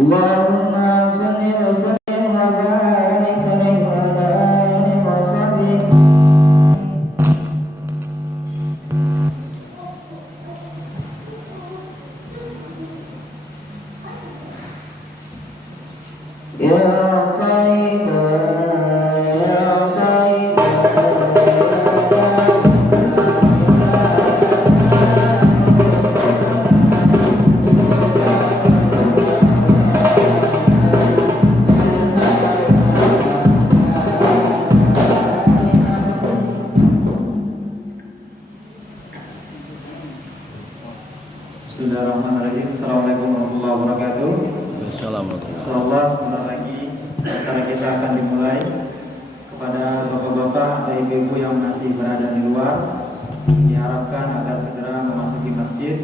Allahumma salli wa sallim wa barik alaihi wa ala alihi wa sahbihi bapak-bapak dan ibu-ibu yang masih berada di luar diharapkan agar segera memasuki masjid.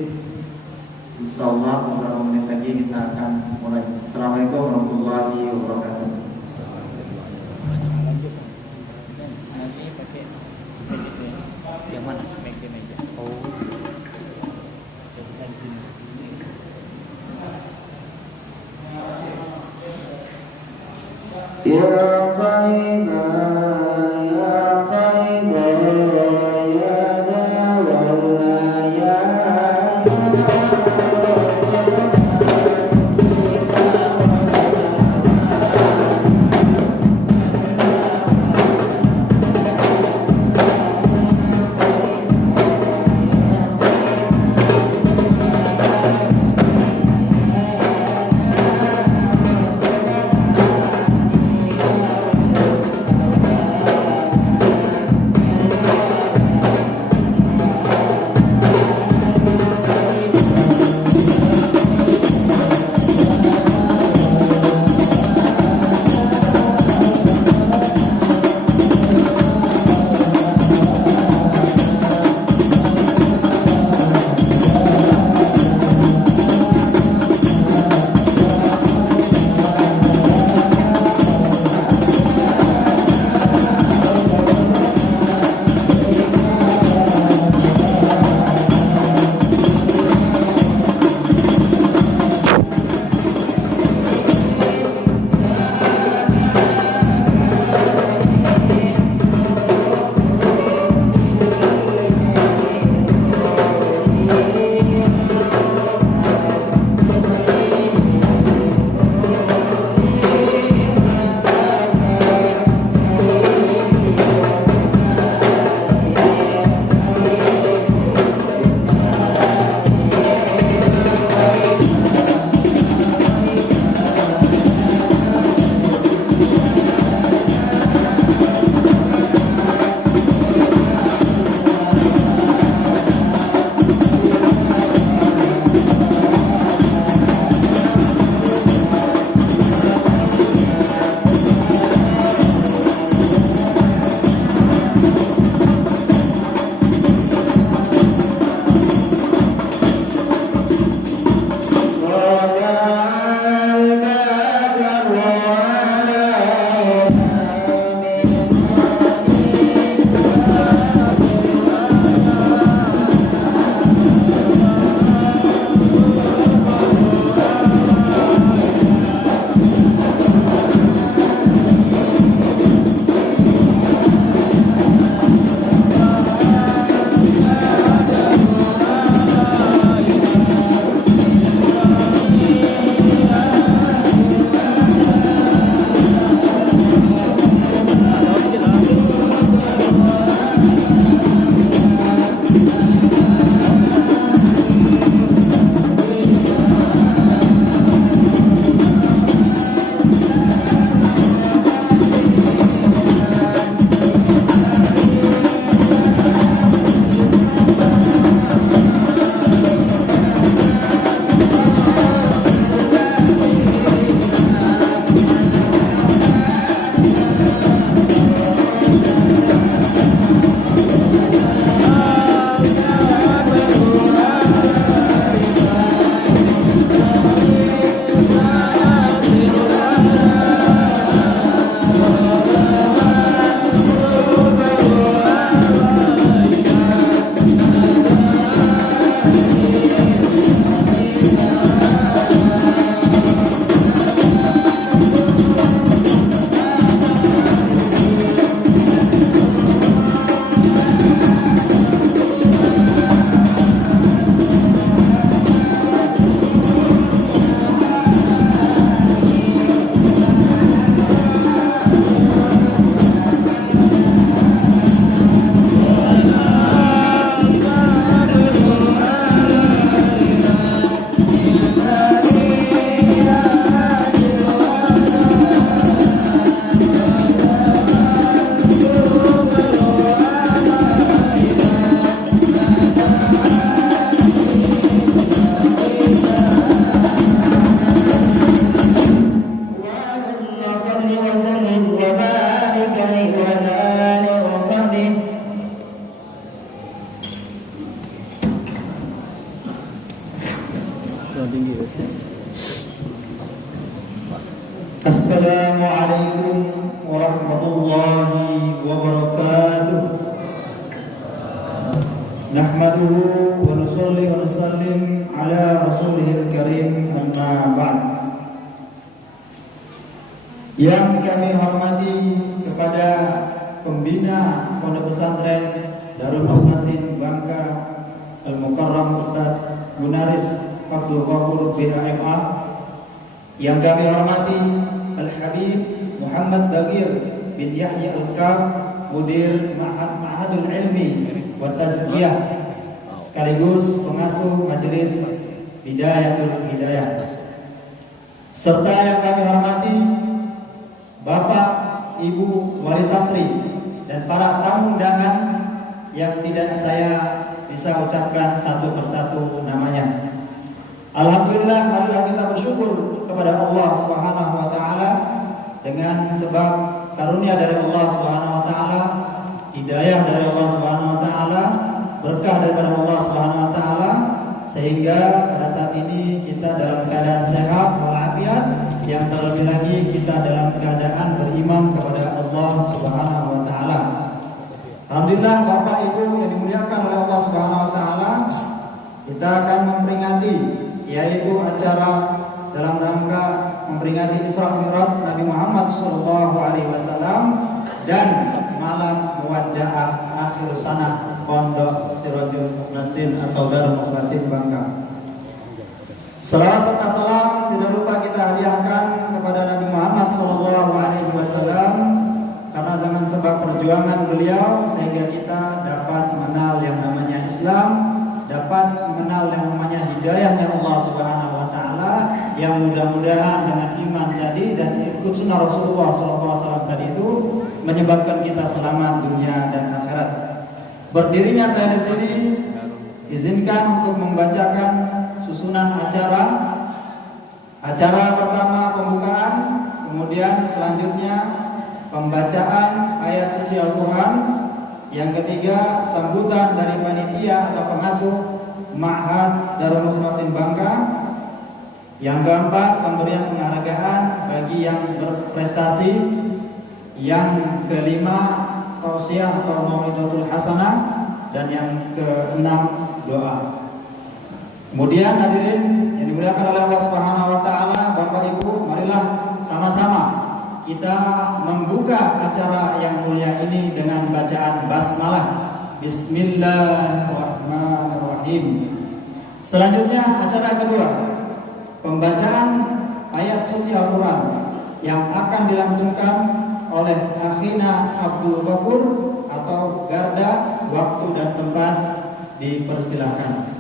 Insyaallah beberapa menit lagi kita akan mulai. Assalamualaikum warahmatullahi wabarakatuh. Yang mana? Meja. Oh. Ya Qaida ya Qaida ya Dawala ya Assalamualaikum warahmatullahi wabarakatuh. Nahmaduhu wa nusalli wa nusallim ala rasulihil karim, amma ba'd. Yang kami hormati kepada pembina Pondok Pesantren Darul Mukhtasin Bangka Al-Mukarram Ustaz Gunaris Abdul Ghafur bin AMA. Yang kami hormati Al-Habib Muhammad Bagir bin Yahya Al-Kaf, Mudir Ma'hadul Ilmi wa Tazkiyah, sekaligus pengasuh Majelis Bidayatul Hidayah. Serta yang kami hormati Bapak, Ibu wali santri dan para tamu undangan yang tidak saya bisa ucapkan satu persatu namanya. Alhamdulillah, marilah kita bersyukur kepada Allah Subhanahu wa taala dengan sebab karunia dari Allah Subhanahu wa taala, hidayah dari Allah Subhanahu wa taala, berkah daripada Allah Subhanahu wa taala, sehingga pada saat ini kita dalam keadaan sehat walafiat, yang terlebih lagi kita dalam keadaan beriman kepada Allah Subhanahu wa taala. Alhamdulillah, Bapak Ibu yang dimuliakan oleh Allah Subhanahu wa taala, kita akan memperingati yaitu acara dalam rangka memperingati Isra Mi'raj Nabi Muhammad SAW dan malam muwaddaah akhir sanah Pondok Sirajul Mukhtasin atau Darul Mukhtasin Bangka. Salawat serta salam tidak lupa kita hadiahkan kepada Nabi Muhammad SAW, karena dengan sebab perjuangan beliau sehingga kita dapat mengenal yang namanya Islam, dapat mengenal yang namanya hidayahnya Allah Subhanahu wa taala, yang mudah-mudahan dengan iman tadi dan ikut sunnah Rasulullah SAW tadi itu menyebabkan kita selamat dunia dan akhirat. Berdirinya saya di sini, izinkan untuk membacakan susunan acara. Acara pertama pembukaan, kemudian selanjutnya pembacaan ayat suci Al-Quran, yang ketiga sambutan dari panitia atau pengasuh Ma'had Darul Mukhtasin Bangka, yang keempat pemberian penghargaan bagi yang berprestasi, yang kelima tausiah atau mau'izatul hasanah, dan yang keenam doa. Kemudian hadirin yang dimuliakan oleh Allah Subhanahu wa taala, Bapak Ibu, marilah sama-sama kita membuka acara yang mulia ini dengan bacaan basmalah. Bismillahirrahmanirrahim. Selanjutnya acara kedua, pembacaan ayat suci Al-Quran yang akan dilantunkan oleh Akhina Abdul Ghafur atau Garda. Waktu dan tempat dipersilakan.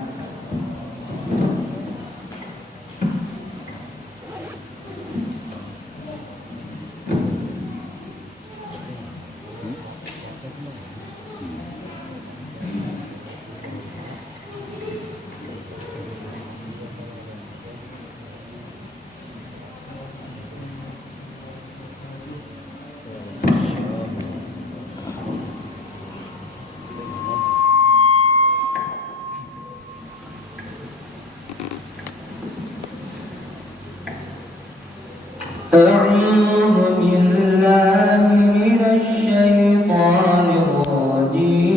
أعوذ بالله من الشيطان الرجيم.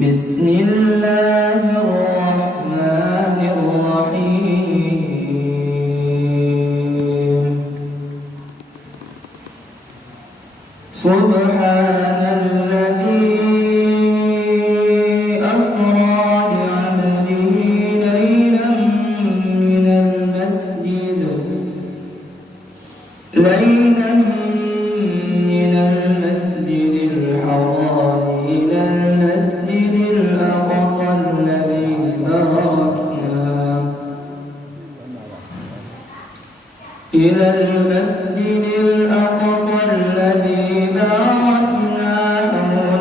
بسم الله الرحمن الرحيم. سبحان الذي ليلا من المسجد الحرام إلى المسجد الأقصى الذي باركنا إلى المسجد الأقصى الذي باركنا حوله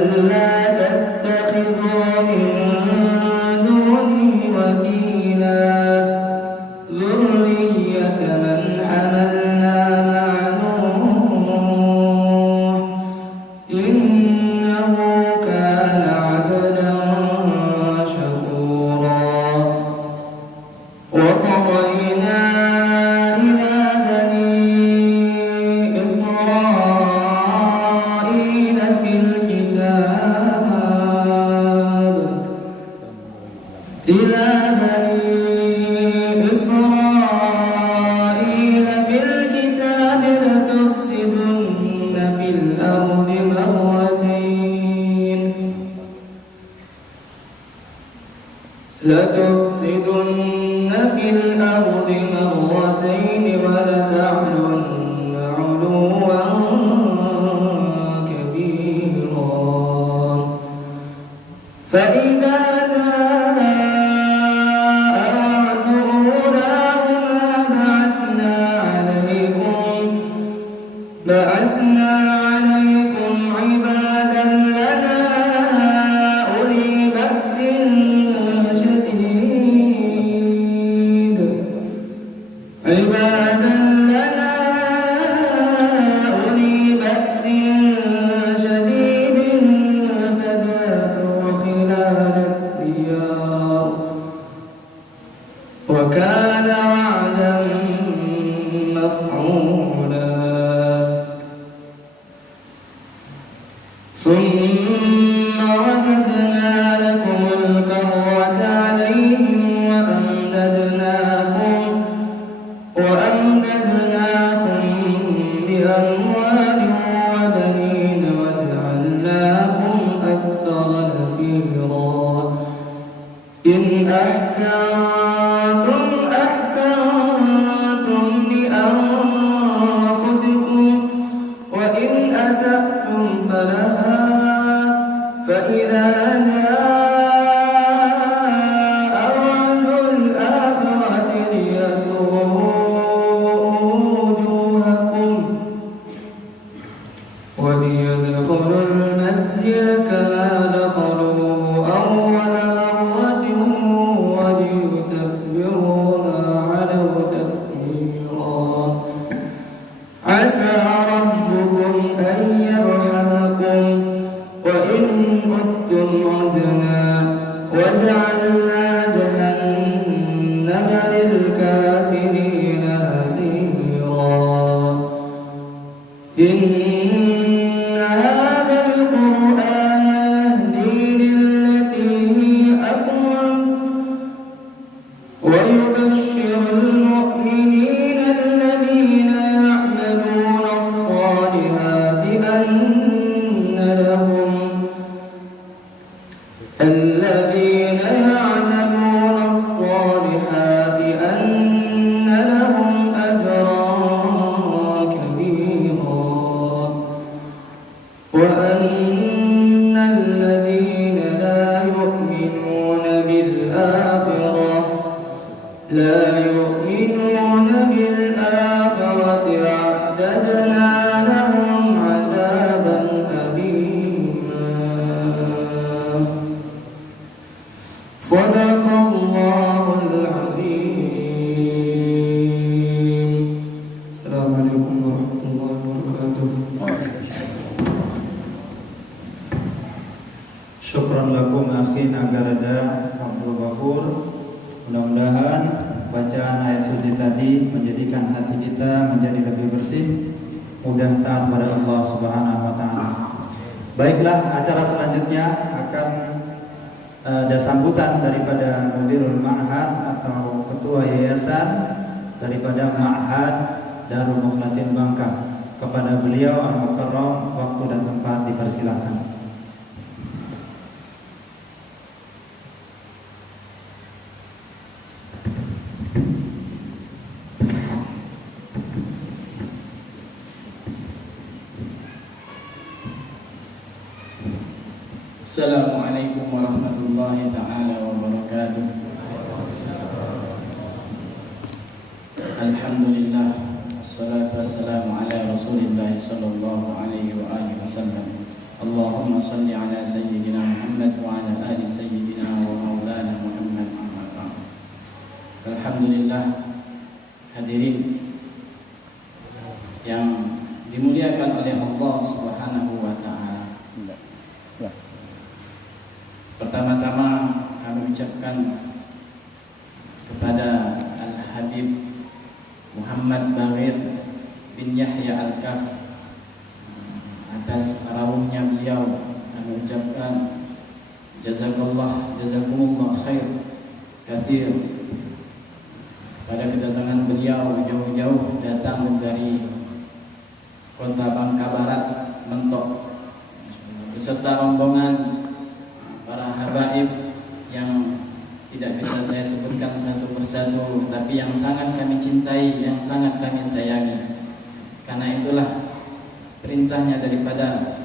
ألا تتخذوا من دوني وكيلا ذرية من حملنا مع نوح إنه كان عبدا شكورا وقضينا إلى بني إسرائيل في الكتاب لتفسدن في الأرض مرتين ولتعلن علوا كبيرا فإذا جاء أولاهما بعثنا عليكم عبادا لنا أولي بأس شديد فجاسوا خلال الديار وكان وعدا مفعولا ثم رددنا لكم الكرة عليهم وأمددناكم بأموال وبنين وجعلناكم أكثر نفيرا إن أحسنتم لأنفسكم وإن أسأتم فلها فإذا جاء وعد الآخرة ليسوءوا وجوهكم وليدخلوا المسجد كما دخلوه أول مرة وليتبروا ما علوا تتبيرا عسى ربكم أن يرحمكم وإن عدتم عدنا وجعلنا جهنم للكافرين حصيرا إن هذا القرآن يهدي للتي هي أقوم ويبشر المؤمنين الذين يعملون الصالحات أن لهم أجرا كبيرا وأن الذين لا يؤمنون بالآخرة أعتدنا لهم عذابا أليما صدق الله العظيم. السلام عليكم ورحمة الله وبركاته. Syukran lakum akhi Nagarada Abdul Ghafur. Mudah-mudahan bacaan ayat suci tadi menjadikan hati kita menjadi lebih bersih, mudah taat pada Allah Subhanahu wa taala. Baiklah, acara selanjutnya akan ada sambutan daripada Mudirul Ma'had atau ketua yayasan daripada Ma'had Darul Mukhlasin Bangka. Kepada beliau Al-Mukarram, waktu dan tempat dipersilakan. Assalamualaikum warahmatullahi ta'ala wabarakatuh. Alhamdulillah, assalatu wassalamu ala Rasulillah sallallahu alaihi wa alihi wasallam. Allahumma salli ala sayyidina Muhammad wa ala ali sayyidina wa maulana Muhammad. Alhamdulillah, hadirin yang dimuliakan oleh Allah Subhanahu wa taala. Pertama-tama kami ucapkan kepada Al-Habib Muhammad Bawir bin Yahya Al-Kaf atas rawuhnya beliau, kami ucapkan jazakumullah khair katsir pada kedatangan beliau jauh-jauh datang dari kota Bangka Barat, Mentok, beserta rombongan para habaib yang tidak bisa saya sebutkan satu persatu, tapi yang sangat kami cintai, yang sangat kami sayangi. Karena itulah perintahnya daripada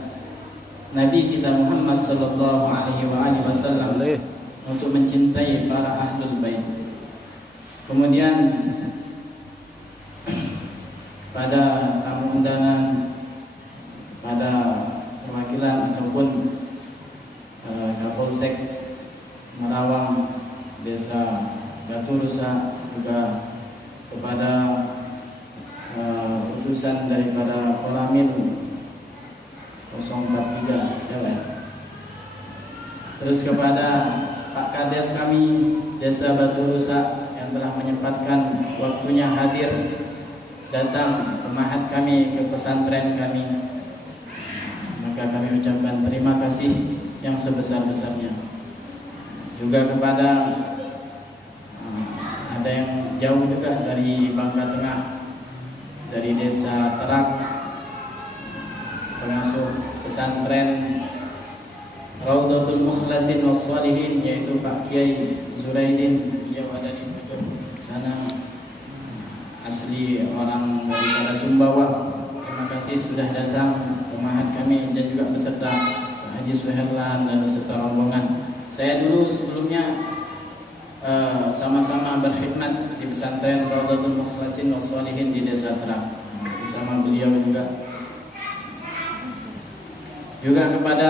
Nabi kita Muhammad sallallahu alaihi wasallam untuk mencintai para ahlul bait. Kemudian pada tamu undangan, pada perwakilan ataupun Kapolsek Merawang Desa Batu Rusa, juga kepada utusan daripada Koramil 043 LN, terus kepada Pak Kades kami Desa Batu Rusa yang telah menyempatkan waktunya hadir datang ke mahat kami, ke pesantren kami, maka kami ucapkan terima kasih yang sebesar-besarnya. Juga kepada ada yang jauh juga dari Bangka Tengah, dari Desa Terak, pengasuh pesantren Raudhatul Mukhlasin Wassalihin, yaitu Pak Kiai Zuraidin, beliau ada di pojok sana, asli orang dari Sumbawa. Terima kasih sudah datang ke mahat kami dan juga beserta Pak Haji Suherlan dan beserta rombongan. Saya dulu sebelumnya sama-sama berkhidmat di pesantren Raudhatul Mukhlasin Wassalihin di Desa Terak bersama beliau juga kepada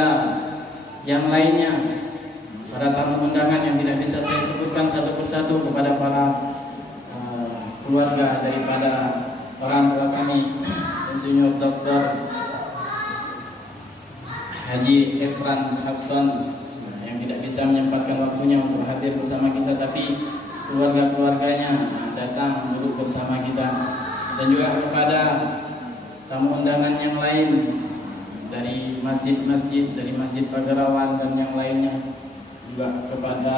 yang lainnya, para tamu undangan yang tidak bisa saya sebutkan satu persatu, kepada para keluarga daripada orang tua kami, Insinyur Dr. Haji Efran Hafson yang tidak bisa menyempatkan waktunya untuk hadir bersama kita, tapi keluarga-keluarganya datang dulu bersama kita, dan juga kepada tamu undangan yang lain dari masjid-masjid, dari Masjid Pagarawan dan yang lainnya, juga kepada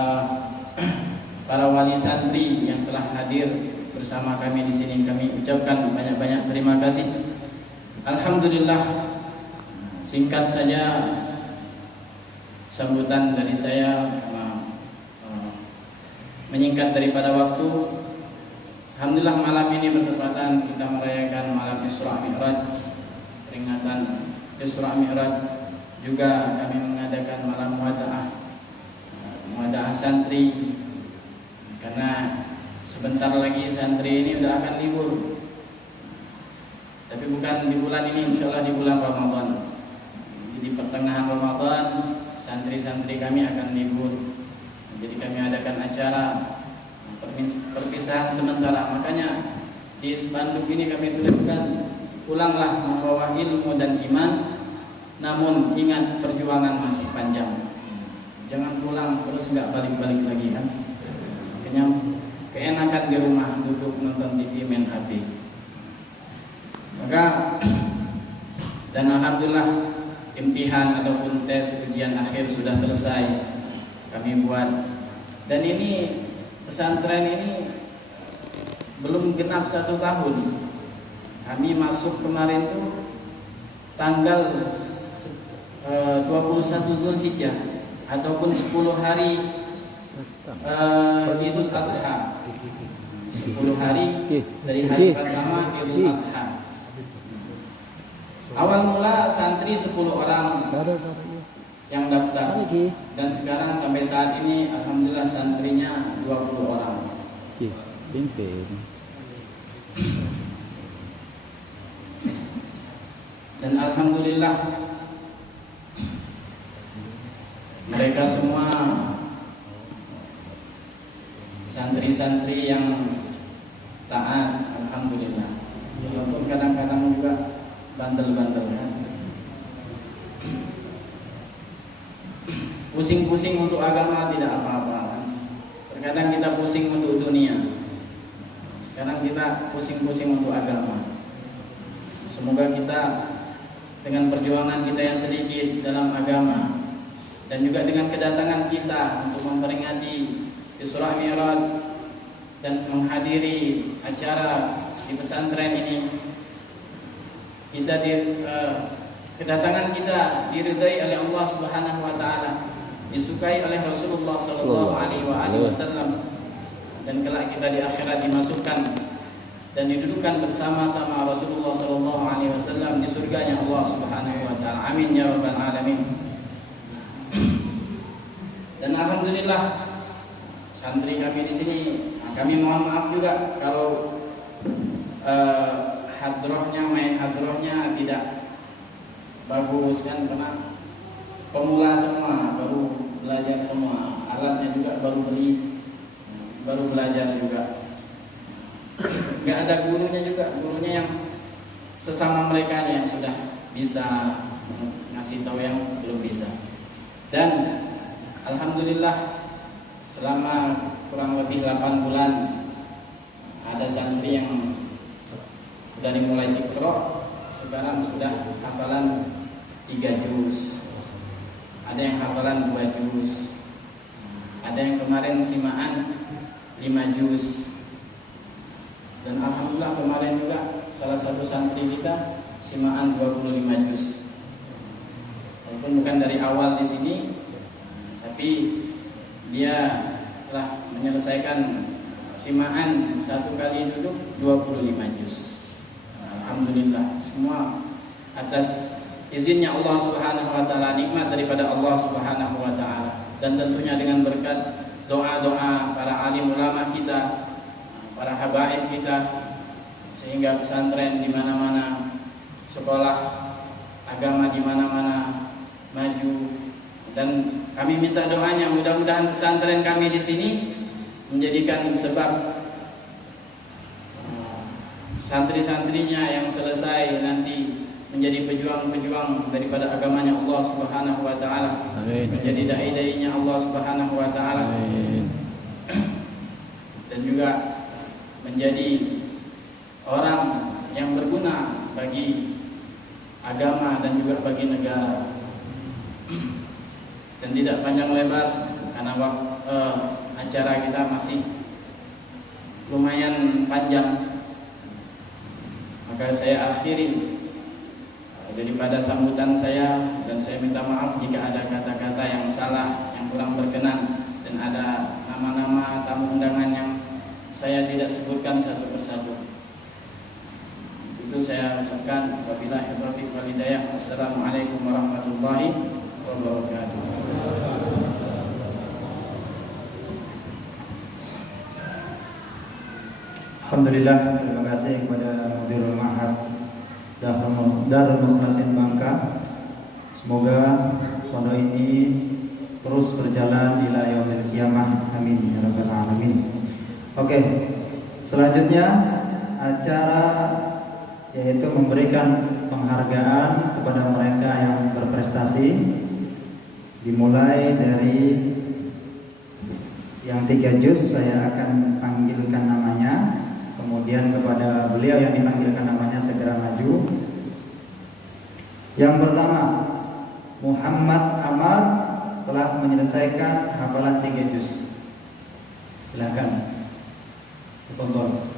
para wali santri yang telah hadir bersama kami di sini. Kami ucapkan banyak-banyak terima kasih. Alhamdulillah, singkat saja sambutan dari saya, menyingkat daripada waktu. Alhamdulillah, malam ini bertepatan kita merayakan malam Isra Mi'raj, peringatan Isra Mi'raj. Juga kami mengadakan malam muada'ah santri, karena sebentar lagi santri ini udah akan libur, tapi bukan di bulan ini, insyaallah di bulan Ramadan. Di pertengahan Ramadan santri-santri kami akan libur, jadi kami adakan acara perpisahan sementara. Makanya di spanduk ini kami tuliskan, pulanglah membawa ilmu dan iman, namun ingat perjuangan masih panjang. Jangan pulang terus nggak balik-balik lagi kan, keenakan di rumah duduk nonton TV, main HP. Maka dan alhamdulillah imtihan ataupun tes ujian akhir sudah selesai kami buat, dan ini pesantren ini belum genap 1 tahun. Kami masuk kemarin tuh tanggal 21 Zulhijjah ataupun 10 hari Idul Adha, 10 hari dari hari pertama Idul Adha. Awal mula santri 10 orang yang daftar, dan sekarang sampai saat ini alhamdulillah santrinya 20 orang. Dan alhamdulillah mereka semua santri-santri yang taat, alhamdulillah. Walaupun kadang-kadang juga bandel-bandel ya. Pusing-pusing untuk agama tidak apa-apa. Terkadang kita pusing untuk dunia. Sekarang kita pusing-pusing untuk agama. Semoga kita dengan perjuangan kita yang sedikit dalam agama dan juga dengan kedatangan kita untuk memperingati Isra Mi'raj dan menghadiri acara di pesantren ini, kedatangan kita diridai oleh Allah Subhanahu wa taala, disukai oleh Rasulullah sallallahu alaihi wasallam, dan kelak kita di akhirat dimasukkan dan didudukan bersama-sama Rasulullah sallallahu alaihi wasallam di surganya Allah Subhanahu wa taala. Amin ya rabbal alamin. Dan alhamdulillah santri kami di sini, kami mohon maaf juga kalau main hadrohnya tidak bagus kan, karena pemula semua, baru belajar semua, alatnya juga baru beli, baru belajar juga, nggak ada gurunya juga, gurunya yang sesama mereka yang sudah bisa ngasih tahu yang belum bisa. Dan alhamdulillah selama kurang lebih 8 bulan ada santri yang dari mulai Iqra sekarang sudah hafalan 3 juz, ada yang hafalan 2 juz, ada yang kemarin simaan 5 juz, dan alhamdulillah kemarin juga salah satu santri kita simaan 25 juz. Walaupun bukan dari awal di sini, tapi dia telah menyelesaikan simaan 1 kali duduk 25 juz. Alhamdulillah, semua atas izinnya Allah Subhanahu wa taala, nikmat daripada Allah Subhanahu wa taala, dan tentunya dengan berkat doa-doa para alim ulama kita, para habaib kita, sehingga pesantren di mana-mana, sekolah agama di mana-mana maju. Dan kami minta doanya, mudah-mudahan pesantren kami di sini menjadikan sebab santri-santrinya yang selesai nanti menjadi pejuang-pejuang daripada agamanya Allah Subhanahu wa taala, menjadi dai-dainya Allah Subhanahu wa taala, dan juga menjadi orang yang berguna bagi agama dan juga bagi negara. Dan tidak panjang lebar karena acara kita masih lumayan panjang, maka saya akhiri daripada sambutan saya, dan saya minta maaf jika ada kata-kata yang salah, yang kurang berkenan, dan ada nama-nama tamu undangan yang saya tidak sebutkan satu persatu. Itu saya ucapkan wabillahi taufiq wal hidayah. Assalamualaikum warahmatullahi wabarakatuh. Alhamdulillah, terima kasih kepada Mudirul Ma'had Darul Mukhlasin Bangka. Semoga pondok ini terus berjalan ila yaumil qiyamah. Amin ya rabbal alamin. Oke, selanjutnya acara yaitu memberikan penghargaan kepada mereka yang berprestasi, dimulai dari yang 3 juz. Saya akan panggilkan namanya, kemudian kepada beliau yang dipanggilkan namanya segera maju. Yang pertama, Muhammad Amar telah menyelesaikan hafalan 3 juz. Silakan ditonton.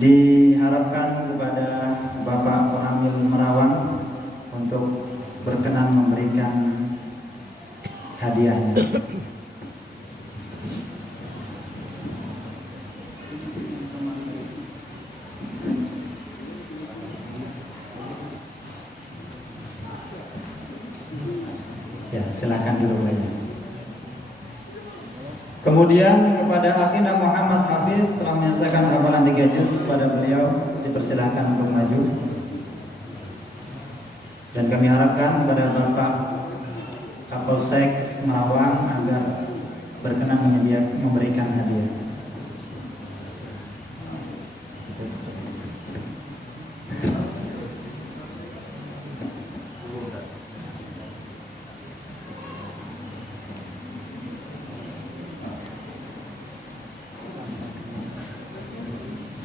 Diharapkan kepada Bapak Konamil Merawang untuk berkenan memberikan hadiahnya. Ya, silakan dulu aja. Kemudian kepada akhina Muhammad Hafiz telah menyelesaikan hafalan 3 juz, kepada beliau dipersilakan untuk maju. Dan kami harapkan kepada Bapak Kapolsek Marawang agar berkenan memberikan hadiah.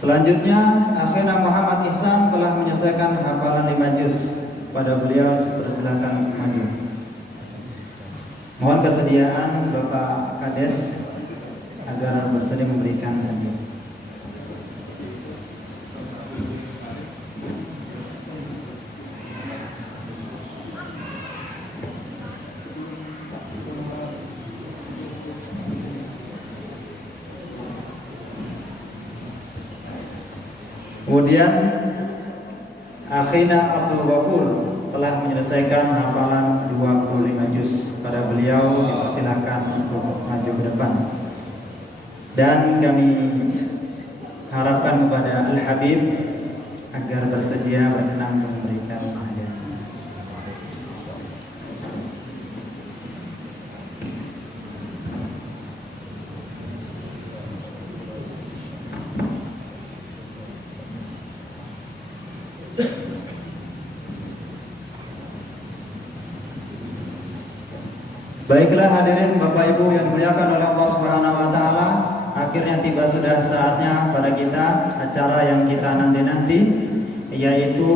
Selanjutnya, akhirnya Muhammad Ihsan telah menyelesaikan hafalan 5 juz. Pada beliau dipersilakan maju. Mohon kesediaan Bapak Kades agar bersedia memberikan hadiah. Kemudian akhina Abdul Ghafur telah menyelesaikan hafalan 25 juz. Pada beliau dipersilakan untuk maju ke depan. Dan kami harapkan kepada Al-Habib agar bersedia berkenan untuk memberikan hadiah. Baiklah hadirin Bapak Ibu yang dimuliakan oleh Allah Subhanahu wa taala, akhirnya tiba sudah saatnya pada kita acara yang kita nanti-nanti, yaitu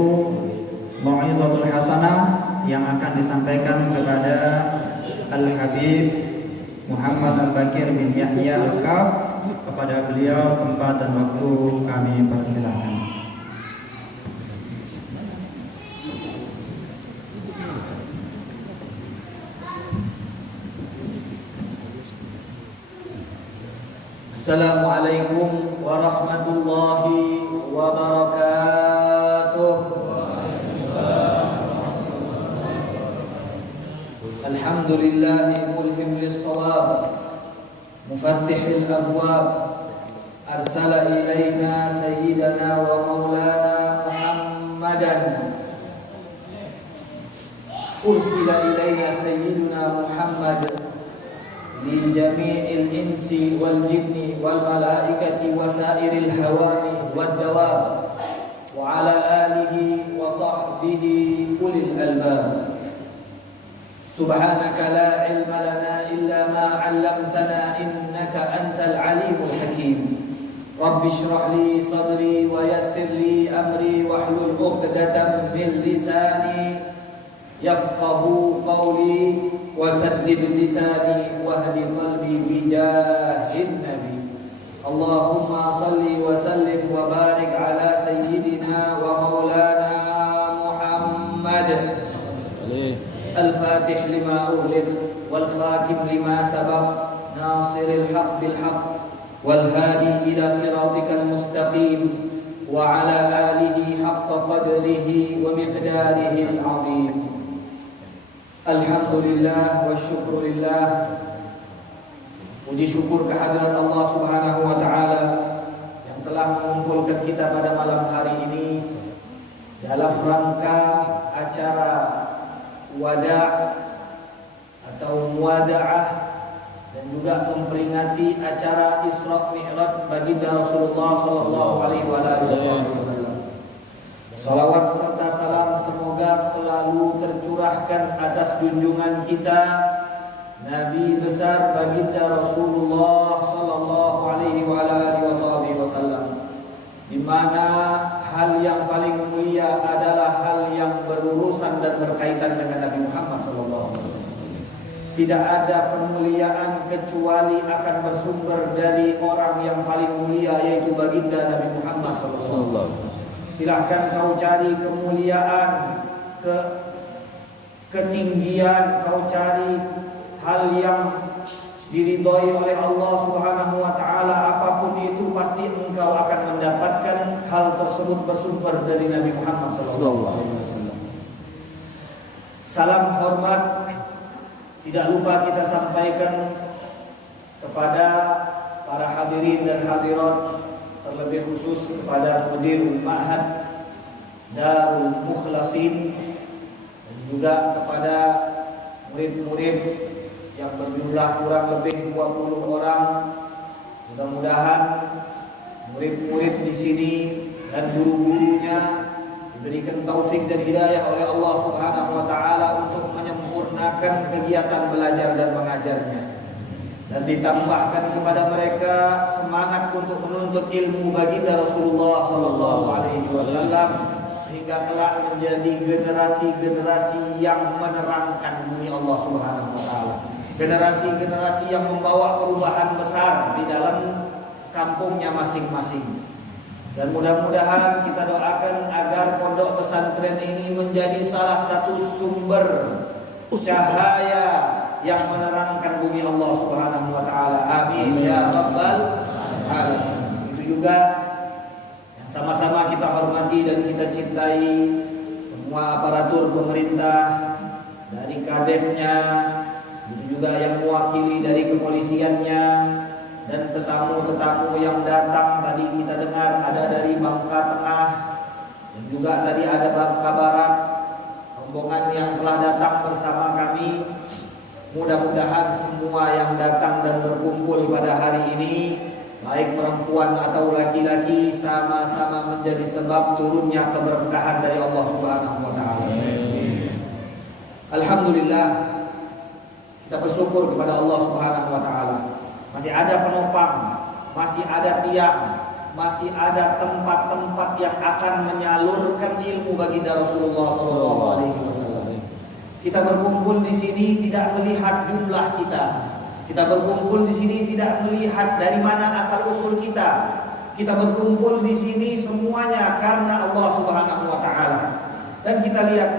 Mau'izatul Hasanah yang akan disampaikan kepada Al-Habib Muhammad Al-Bakir bin Yahya Al-Kaf. Kepada beliau tempat dan waktu kami persilakan. Assalamualaikum warahmatullahi wabarakatuh. Alhamdulillahi mulhim lis-shawab, mufattihil abwab, arsala ilaina sayyidana wa maulana Muhammadan, ursila ilaina sayyiduna Muhammad li jami'il insi wal jinni wal malaikati wa sairil hawani wad dawab wa ala alihi wa sahbihi ulil albab. Subhanaka la ilma lana illa ma 'allamtana innaka antal alimul hakim. Rabbi shrah li sadri wa yassir li amri wahlul 'uqdatam min lisani yafqahu qawli wasaddid lisani wahdi qalbi bijahin nabi. Allahumma salli wa sallim wa barik ala sayyidina wa maulana Muhammad al-fatih lima ughliq wal khatim lima sabaq nasiril haqq bil haqq wal hadi ila siratikal mustaqim wa ala alihi haqqa qadrihi wa miqdarihi al-'azim. Alhamdulillah wa syukurillah. Puji syukur kehadiran Allah Subhanahu wa taala yang telah mengumpulkan kita pada malam hari ini dalam rangka acara wada' atau muwada'ah dan juga memperingati acara Isra Mi'raj baginda Rasulullah sallallahu alaihi wasallam. Salawat serta salam semoga selalu tercurahkan atas junjungan kita Nabi besar baginda Rasulullah sallallahu alaihi wasallam, di mana hal yang paling mulia adalah hal yang berurusan dan berkaitan dengan Nabi Muhammad sallallahu alaihi wasallam. Tidak ada kemuliaan kecuali akan bersumber dari orang yang paling mulia, yaitu baginda Nabi Muhammad sallallahu alaihi wasallam. Silahkan kau cari kemuliaan, ketinggian, kau cari hal yang diridhoi oleh Allah Subhanahu wa taala, apapun itu pasti engkau akan mendapatkan hal tersebut bersumber dari Nabi Muhammad sallallahu alaihi wasallam. Salam hormat tidak lupa kita sampaikan kepada para hadirin dan hadirat, terlebih khusus kepada mudir Ma'had Darul Mukhlasin, dan juga kepada murid-murid yang berjumlah kurang lebih 20 orang. Mudah-mudahan murid-murid di sini dan guru-gurunya diberikan taufik dan hidayah oleh Allah Subhanahu wa taala untuk menyempurnakan kegiatan belajar dan mengajarnya, dan ditambahkan kepada mereka semangat untuk menuntut ilmu baginda Rasulullah sallallahu alaihi wasallam, sehingga kelak menjadi generasi-generasi yang menerangkan bumi Allah Subhanahu wa taala, generasi-generasi yang membawa perubahan besar di dalam kampungnya masing-masing. Dan mudah-mudahan kita doakan agar pondok pesantren ini menjadi salah satu sumber cahaya yang menerangkan bumi Allah Subhanahu wa taala. Amin ya rabbal alamin. Itu juga yang sama-sama kita hormati dan kita cintai semua aparatur pemerintah, dari kadesnya, itu juga yang mewakili dari kepolisiannya, dan tetamu-tetamu yang datang. Tadi kita dengar ada dari Bangka Tengah, dan juga tadi ada Bangka Barat, rombongan yang telah datang bersama kami. Mudah-mudahan semua yang datang dan berkumpul pada hari ini, baik perempuan atau laki-laki, sama-sama menjadi sebab turunnya keberkahan dari Allah Subhanahu wa taala. Alhamdulillah, kita bersyukur kepada Allah Subhanahu wa taala. Masih ada penopang, masih ada tiang, masih ada tempat-tempat yang akan menyalurkan ilmu baginda Rasulullah SAW. Kita berkumpul di sini tidak melihat jumlah kita. Kita berkumpul di sini tidak melihat dari mana asal usul kita. Kita berkumpul di sini semuanya karena Allah Subhanahu wa taala. Dan kita lihat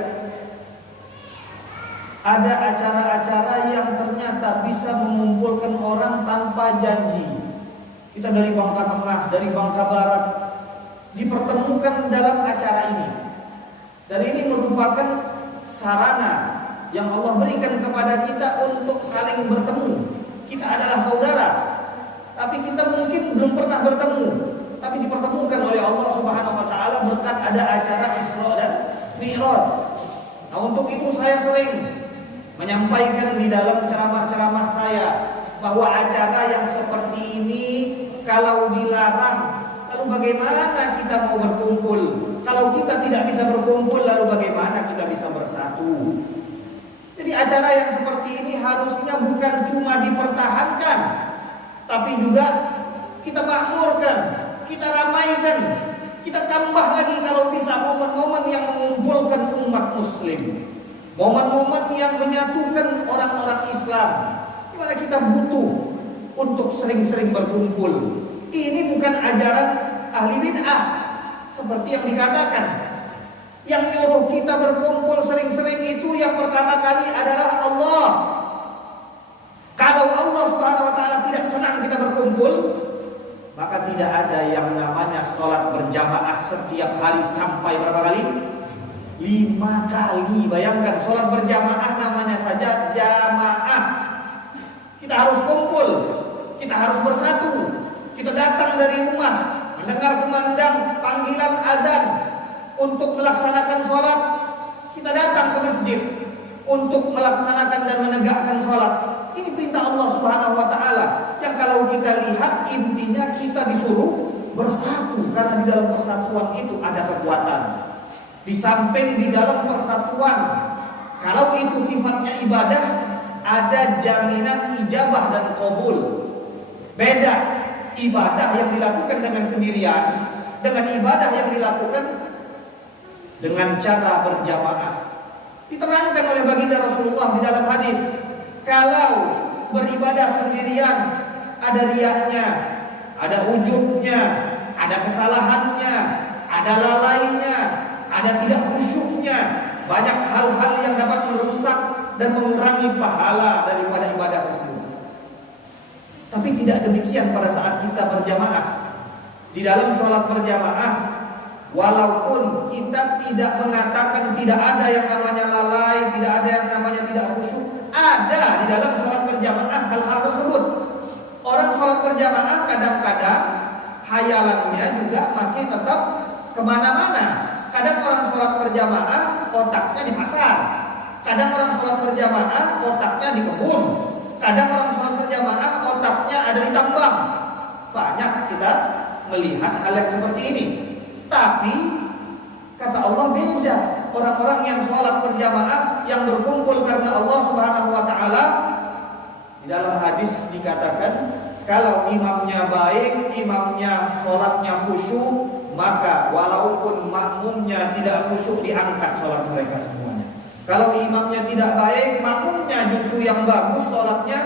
ada acara-acara yang ternyata bisa mengumpulkan orang tanpa janji. Kita dari Bangka Tengah, dari Bangka Barat dipertemukan dalam acara ini. Dan ini merupakan sarana yang Allah berikan kepada kita untuk saling bertemu. Kita adalah saudara, tapi kita mungkin belum pernah bertemu, tapi dipertemukan oleh Allah Subhanahu wa taala berkat ada acara Isra dan Mi'raj. Nah, untuk itu saya sering menyampaikan di dalam ceramah-ceramah saya bahwa acara yang seperti ini kalau dilarang, lalu bagaimana kita mau berkumpul? Kalau kita tidak bisa berkumpul, lalu bagaimana kita bisa bersatu? Jadi acara yang seperti ini harusnya bukan cuma dipertahankan, tapi juga kita makmurkan, kita ramaikan, kita tambah lagi kalau bisa momen-momen yang mengumpulkan umat muslim, momen-momen yang menyatukan orang-orang Islam, di mana kita butuh untuk sering-sering berkumpul. Ini bukan ajaran ahli bid'ah seperti yang dikatakan. Yang nyuruh kita berkumpul sering-sering itu yang pertama kali adalah Allah. Kalau Allah Subhanahu wa taala tidak senang kita berkumpul, maka tidak ada yang namanya sholat berjamaah setiap hari sampai berapa kali? 5 kali. Bayangkan, sholat berjamaah namanya saja jamaah. Kita harus kumpul, kita harus bersatu. Kita datang dari rumah, mendengar kumandang panggilan azan untuk melaksanakan sholat. Kita datang ke masjid untuk melaksanakan dan menegakkan sholat. Ini perintah Allah Subhanahu wa taala yang kalau kita lihat intinya kita disuruh bersatu, karena di dalam persatuan itu ada kekuatan. Di samping di dalam persatuan, kalau itu sifatnya ibadah, ada jaminan ijabah dan qabul. Beda ibadah yang dilakukan dengan sendirian dengan ibadah yang dilakukan dengan cara berjamaah. Diterangkan oleh baginda Rasulullah di dalam hadis, kalau beribadah sendirian ada riyaknya, ada ujubnya, ada kesalahannya, ada lalainya, ada tidak khusyuknya, banyak hal-hal yang dapat merusak dan mengurangi pahala daripada ibadah tersebut. Tapi tidak demikian pada saat kita berjamaah. Di dalam sholat berjamaah, walaupun kita tidak mengatakan tidak ada yang namanya lalai, tidak ada yang namanya tidak khusyuk, ada di dalam sholat berjamaah hal-hal tersebut. Orang sholat berjamaah kadang-kadang hayalannya juga masih tetap kemana-mana. Kadang orang sholat berjamaah otaknya di pasar. Kadang orang sholat berjamaah otaknya di kebun. Kadang orang sholat berjamaah otaknya ada di tambang. Banyak kita melihat hal yang seperti ini. Tapi kata Allah beda. Orang-orang yang sholat berjamaah, yang berkumpul karena Allah Subhanahu wa ta'ala, di dalam hadis dikatakan, kalau imamnya baik, imamnya sholatnya khusyuk, maka walaupun makmumnya tidak khusyuk, diangkat sholat mereka semuanya. Kalau imamnya tidak baik, makmumnya justru yang bagus sholatnya,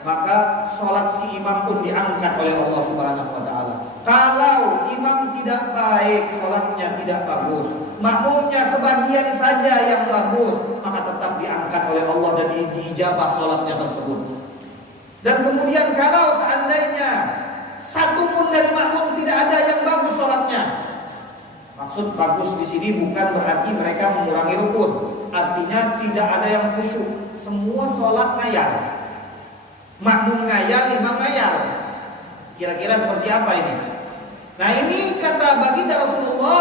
maka sholat si imam pun diangkat oleh Allah Subhanahu wa ta'ala. Kalau imam tidak baik, sholatnya tidak bagus, makmumnya sebagian saja yang bagus, maka tetap diangkat oleh Allah dan diijabah sholatnya tersebut. Dan kemudian kalau seandainya satu pun dari makmum tidak ada yang bagus sholatnya, maksud bagus di sini bukan berarti mereka mengurangi rukun, artinya tidak ada yang khusyuk, semua sholat ngayal. Makmum ngayal, imam ngayal. Kira-kira seperti apa ini? Nah ini kata baginda Rasulullah,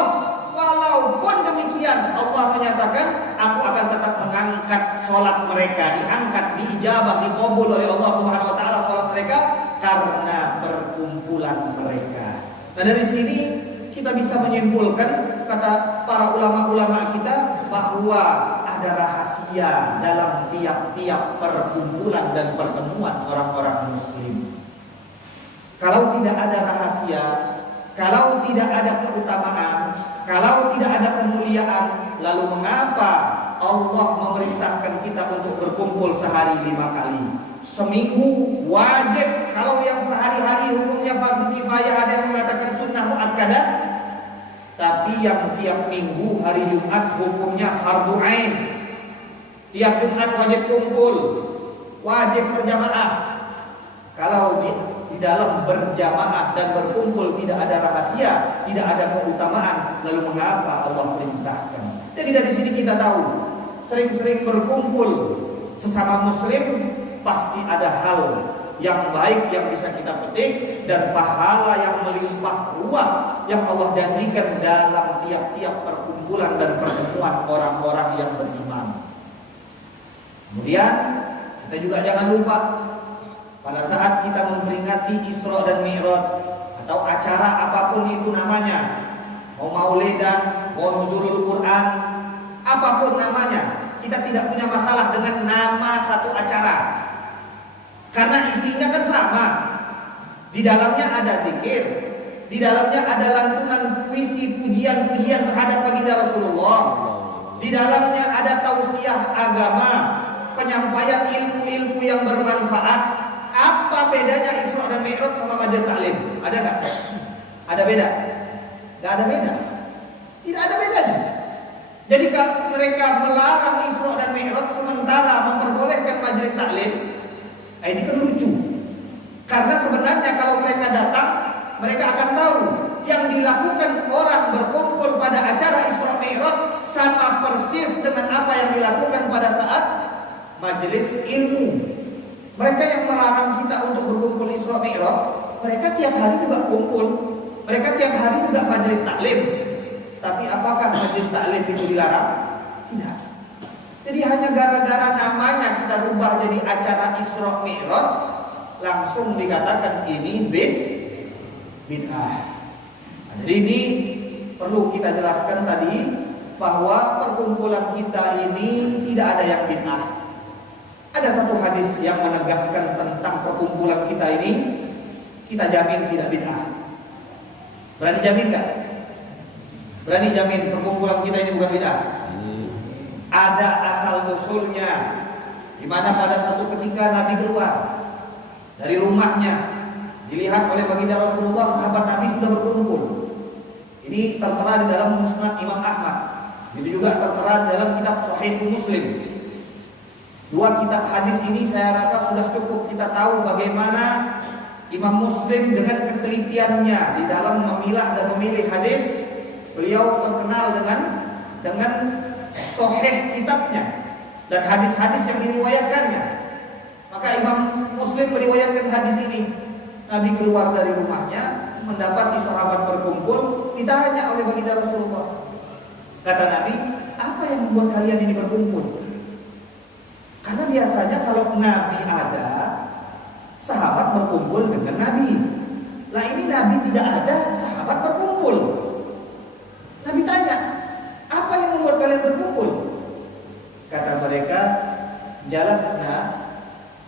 walaupun demikian Allah menyatakan, aku akan tetap mengangkat sholat mereka, diangkat, diijabah, dikabul oleh Allah Subhanahu wa ta'ala sholat mereka karena perkumpulan mereka. Nah dari sini kita bisa menyimpulkan, kata para ulama-ulama kita, bahwa ada rahasia dalam tiap-tiap perkumpulan dan pertemuan orang-orang muslim. Kalau tidak ada rahasia, kalau tidak ada keutamaan, kalau tidak ada kemuliaan, lalu mengapa Allah memerintahkan kita untuk berkumpul sehari 5 kali? Seminggu wajib. Kalau yang sehari-hari hukumnya fardu kifayah, ada yang mengatakan sunnah muakkadah. Tapi yang tiap minggu hari Jumat hukumnya fardu ain. Tiap Jumat wajib kumpul, wajib berjamaah. Kalau di dalam berjamaah dan berkumpul tidak ada rahasia, tidak ada keutamaan, lalu mengapa Allah perintahkan? Jadi dari sini kita tahu, sering-sering berkumpul sesama muslim pasti ada hal yang baik yang bisa kita petik dan pahala yang melimpah ruah yang Allah janjikan dalam tiap-tiap perkumpulan dan pertemuan orang-orang yang beriman. Kemudian kita juga jangan lupa, pada saat kita memperingati Isra dan Mi'raj atau acara apapun itu namanya, mau maulidan, mau nuzulul Quran, apapun namanya, kita tidak punya masalah dengan nama satu acara. Karena isinya kan sama. Di dalamnya ada zikir, di dalamnya ada lantunan puisi pujian-pujian terhadap baginda Rasulullah. Di dalamnya ada tausiah agama, penyampaian ilmu-ilmu yang bermanfaat. Apa bedanya Isra dan Mi'raj sama majelis taklim? Ada nggak? Ada beda? Nggak ada beda. Tidak ada bedanya. Jadi kalau mereka melarang Isra dan Mi'raj sementara memperbolehkan majelis taklim, ini kan lucu. Karena sebenarnya kalau mereka datang, mereka akan tahu yang dilakukan orang berkumpul pada acara Isra Mi'raj sama persis dengan apa yang dilakukan pada saat majelis ilmu. Mereka yang melarang kita untuk berkumpul Isra Mi'raj, mereka tiap hari juga kumpul, mereka tiap hari juga majelis taklim. Tapi apakah majelis taklim itu dilarang? Tidak. Jadi hanya gara-gara namanya kita rubah jadi acara Isra Mi'raj, langsung dikatakan ini bid'ah. Jadi ini perlu kita jelaskan tadi, bahwa perkumpulan kita ini tidak ada yang bid'ah. Ada satu hadis yang menegaskan tentang perkumpulan kita ini, kita jamin tidak bid'ah. Berani jamin gak? Berani jamin perkumpulan kita ini bukan bid'ah? Ada asal usulnya, di mana pada satu ketika Nabi keluar dari rumahnya, dilihat oleh baginda Rasulullah, sahabat Nabi sudah berkumpul. Ini tertera di dalam Musnad Imam Ahmad. Itu juga tertera di dalam kitab Sahih Muslim. Dua kitab hadis ini saya rasa sudah cukup kita tahu bagaimana Imam Muslim dengan ketelitiannya di dalam memilah dan memilih hadis. Beliau terkenal dengan sahih kitabnya dan hadis-hadis yang diriwayatkannya. Maka Imam Muslim meriwayatkan hadis ini Nabi keluar dari rumahnya, mendapati sahabat berkumpul, ditanya oleh baginda Rasulullah. Kata Nabi, apa yang membuat kalian ini berkumpul? Karena biasanya kalau Nabi ada, sahabat berkumpul dengan Nabi. Lah ini Nabi tidak ada, sahabat berkumpul. Nabi tanya, apa yang membuat kalian berkumpul? Kata mereka, jalasna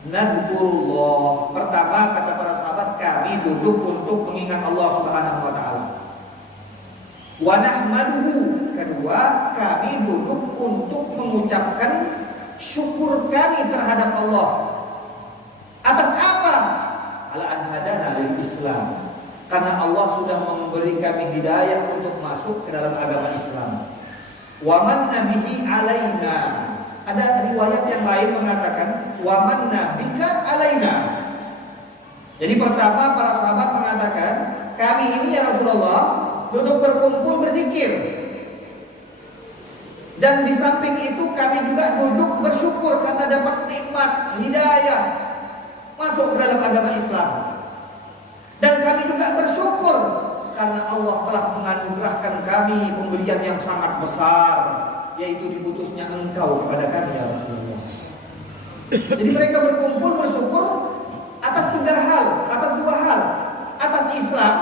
nadhkurullah. Pertama kata para sahabat, kami duduk untuk mengingat Allah Subhanahu wa taala. Wa nahmaduhu. Kedua, kami duduk untuk mengucapkan syukur kami terhadap Allah. Atas apa? Ala an hadana lil Islam. Karena Allah sudah memberi kami hidayah untuk masuk ke dalam agama Islam. Wa man nabihi alaina. Ada riwayat yang lain mengatakan wa man nabika alaina. Jadi pertama para sahabat mengatakan, kami ini ya Rasulullah duduk berkumpul berzikir. Dan di samping itu kami juga duduk bersyukur karena dapat nikmat hidayah masuk ke dalam agama Islam. Dan kami juga bersyukur karena Allah telah menganugerahkan kami pemberian yang sangat besar, yaitu diutusnya Engkau kepada kami ya Rasulullah. Jadi mereka berkumpul bersyukur atas dua hal, atas Islam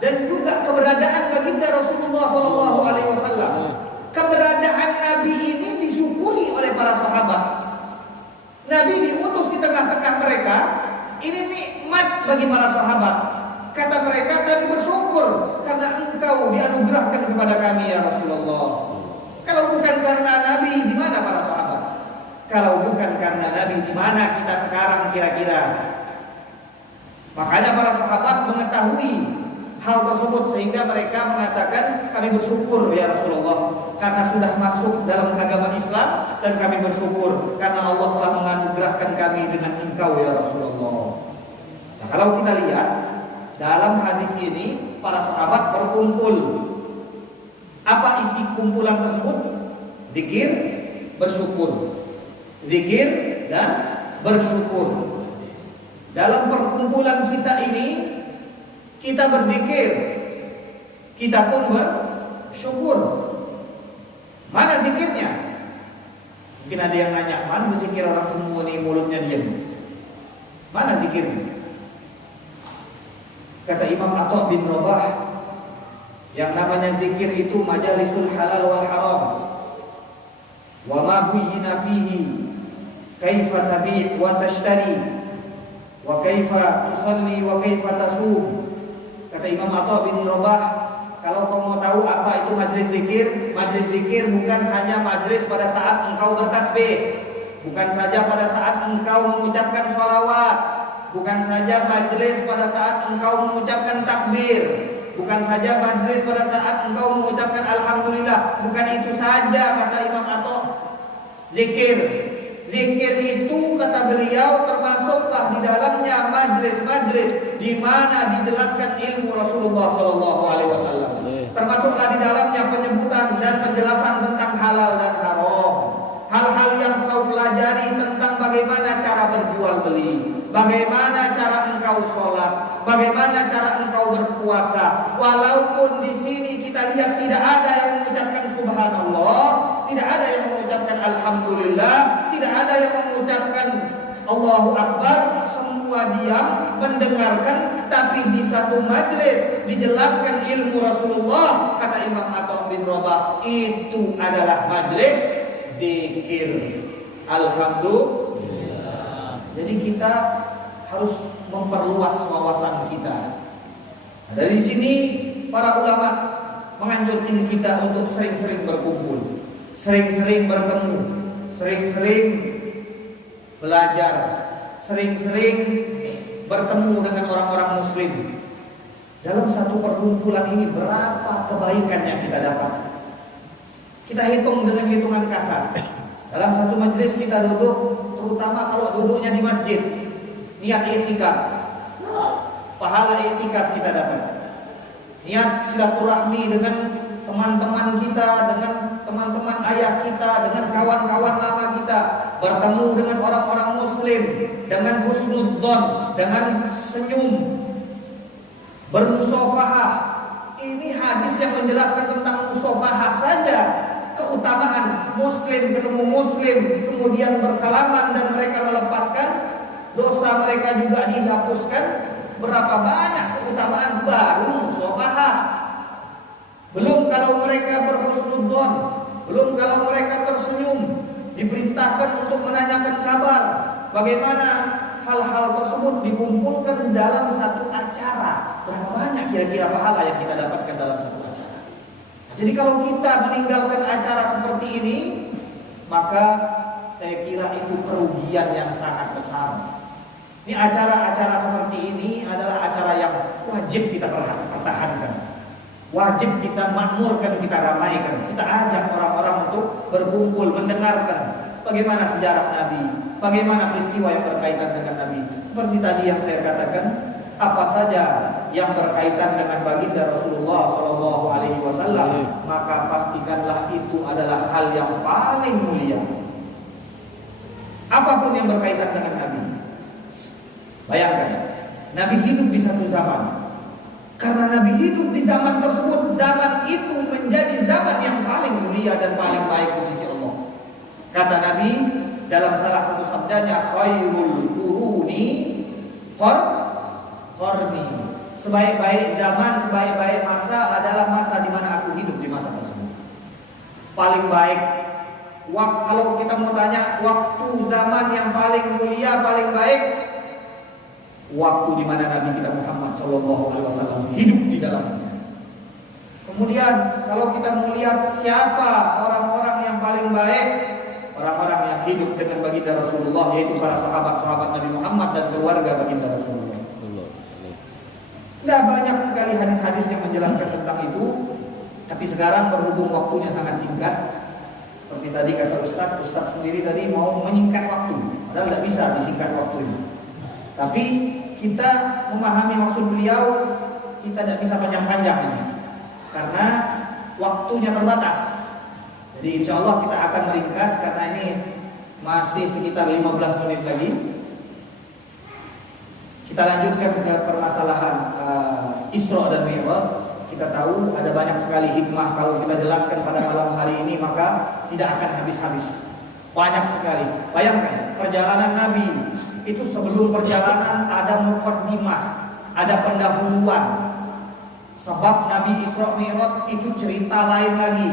dan juga keberadaan baginda Rasulullah SAW. Keberadaan Nabi ini disyukuri oleh para sahabat. Nabi diutus di tengah-tengah mereka. Ini nikmat bagi para sahabat. Kata mereka, kami bersyukur karena Engkau dianugerahkan kepada kami ya Rasulullah. Kalau bukan karena Nabi, di mana para sahabat? Kalau bukan karena Nabi, di mana kita sekarang kira-kira? Makanya para sahabat mengetahui hal tersebut sehingga mereka mengatakan, kami bersyukur ya Rasulullah karena sudah masuk dalam agama Islam, dan kami bersyukur karena Allah telah menganugerahkan kami dengan Engkau ya Rasulullah. Nah, kalau kita lihat dalam hadis ini para sahabat berkumpul. Apa isi kumpulan tersebut? Zikir, bersyukur. Zikir dan bersyukur. Dalam perkumpulan kita ini kita berzikir, kita pun bersyukur. Mana zikirnya? Mungkin ada yang nanya, mana berzikir orang semua nih mulutnya diam? Mana zikirnya? Kata Imam Atha bin Rabah, yang namanya zikir itu majalisul halal wal haram, wa ma buyyina fihi kaifa tabi' wa tashtari, wa kaifa tusalli wa kaifa tasum. Kata Imam Atha bin Rabah, kalau kau mau tahu apa itu majlis zikir bukan hanya majlis pada saat engkau bertasbih, bukan saja pada saat engkau mengucapkan sholawat, bukan saja majlis pada saat engkau mengucapkan takbir, bukan saja majlis pada saat engkau mengucapkan alhamdulillah. Bukan itu saja kata Imam Atha. Zikir itu kata beliau termasuklah di dalamnya majlis-majlis di mana dijelaskan ilmu Rasulullah SAW. Termasuklah di dalamnya penyebutan dan penjelasan tentang halal dan haram. Hal-hal yang kau pelajari tentang bagaimana cara berjual beli, bagaimana cara engkau sholat, bagaimana cara engkau berpuasa. Walaupun di sini kita lihat tidak ada yang mengucapkan subhanallah, tidak ada yang mengucapkan alhamdulillah, tidak ada yang mengucapkan Allahu Akbar, semua diam mendengarkan. Tapi di satu majlis dijelaskan ilmu Rasulullah, kata Imam Atha bin Rabah, itu adalah majlis zikir. Alhamdulillah. Jadi kita harus memperluas wawasan kita. Dari sini para ulama menganjurkan kita untuk sering-sering berkumpul, sering-sering bertemu, sering-sering belajar, sering-sering bertemu dengan orang-orang muslim. Dalam satu perkumpulan ini berapa kebaikan yang kita dapat? Kita hitung dengan hitungan kasar. Dalam satu majelis kita duduk, terutama kalau duduknya di masjid, niat i'tikaf, pahala i'tikaf kita dapat. Niat silaturahmi dengan teman-teman kita, dengan teman-teman ayah kita, dengan kawan-kawan lama kita, bertemu dengan orang-orang muslim dengan husnudzon, dengan senyum, bermusafahah. Ini hadis yang menjelaskan tentang musafahah saja, keutamaan muslim ketemu muslim kemudian bersalaman dan mereka melepaskan dosa mereka juga dihapuskan. Berapa banyak keutamaan baru musafahah. Belum kalau mereka berhusnudzon, belum kalau mereka tersenyum, diperintahkan untuk menanyakan kabar. Bagaimana hal-hal tersebut dikumpulkan dalam satu acara. Berapa banyak kira-kira pahala yang kita dapatkan dalam satu acara. Jadi kalau kita meninggalkan acara seperti ini, maka saya kira itu kerugian yang sangat besar. Ini acara-acara seperti ini adalah acara yang wajib kita pertahankan. Wajib kita makmurkan, kita ramaikan. Kita ajak orang-orang untuk berkumpul, mendengarkan bagaimana sejarah Nabi, bagaimana peristiwa yang berkaitan dengan Nabi. Seperti tadi yang saya katakan, apa saja yang berkaitan dengan baginda Rasulullah SAW, maka pastikanlah itu adalah hal yang paling mulia. Apapun yang berkaitan dengan Nabi. Bayangkan, Nabi hidup di satu zaman. Karena Nabi hidup di zaman tersebut, zaman itu menjadi zaman yang paling mulia dan paling baik di sisi Allah. Kata Nabi dalam salah satu sabdanya, khairul quruni qarni. Sebaik-baik zaman, sebaik-baik masa adalah masa di mana aku hidup di masa tersebut. Paling baik. Kalau kita mau tanya waktu zaman yang paling mulia, paling baik, waktu di mana Nabi kita Muhammad SAW hidup di dalamnya. Kemudian kalau kita melihat siapa orang-orang yang paling baik, orang-orang yang hidup dengan baginda Rasulullah, yaitu para sahabat-sahabat Nabi Muhammad dan keluarga baginda Rasulullah. Sudah banyak sekali hadis-hadis yang menjelaskan tentang itu. Tapi sekarang berhubung waktunya sangat singkat, seperti tadi kata Ustaz sendiri tadi mau menyingkat waktu, padahal tidak bisa disingkat waktu ini. Tapi kita memahami maksud beliau, kita tidak bisa panjang-panjang ini, karena waktunya terbatas. Jadi insya Allah kita akan meringkas karena ini masih sekitar 15 menit lagi. Kita lanjutkan ke permasalahan Isra dan Mi'raj. Kita tahu ada banyak sekali hikmah kalau kita jelaskan pada malam hari ini, maka tidak akan habis-habis. Banyak sekali. Bayangkan perjalanan Nabi itu, sebelum perjalanan ada muqaddimah, ada pendahuluan. Sebab Nabi Isra Mi'raj itu cerita lain lagi.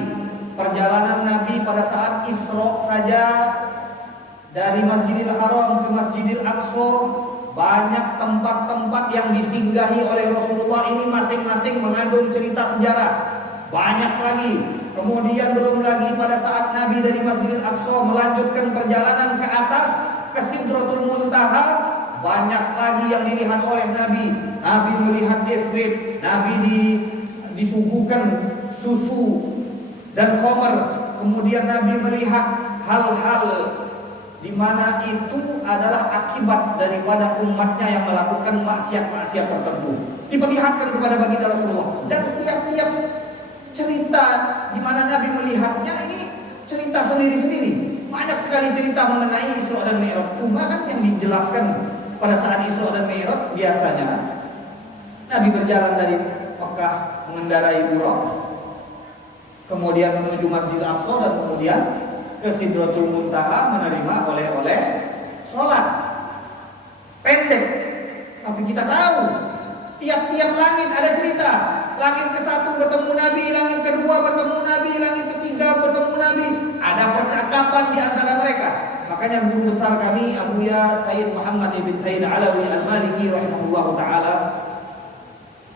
Perjalanan Nabi pada saat Isra saja dari Masjidil Haram ke Masjidil Aqsa, banyak tempat-tempat yang disinggahi oleh Rasulullah ini masing-masing mengandung cerita sejarah. Banyak lagi. Kemudian belum lagi pada saat Nabi dari Masjidil Aqsa melanjutkan perjalanan ke atas ke Sidratul Muntaha, banyak lagi yang dilihat oleh Nabi. Nabi melihat Ifrit, Nabi disuguhkan susu dan khamar. Kemudian Nabi melihat hal-hal di mana itu adalah akibat daripada umatnya yang melakukan maksiat-maksiat tertentu. Diperlihatkan kepada baginda Rasulullah. Dan tiap-tiap cerita di mana Nabi melihatnya ini cerita sendiri-sendiri. Banyak sekali cerita mengenai Isra dan Mi'raj. Cuma kan yang dijelaskan pada saat Isra dan Mi'raj biasanya Nabi berjalan dari Mekah mengendarai buraq, kemudian menuju Masjidil Aqsa, dan kemudian ke Sidratul Muntaha menerima oleh-oleh sholat. Pendek, tapi kita tahu tiap-tiap langit ada cerita. Langit ke-1 bertemu Nabi, langit ke-2 bertemu Nabi, langit ke-3 bertemu Nabi. Ada percakapan di antara mereka. Makanya guru besar kami Abuya Sayyid Muhammad ibn Sayyid Alawi Al-Maliki rahimahullah ta'ala,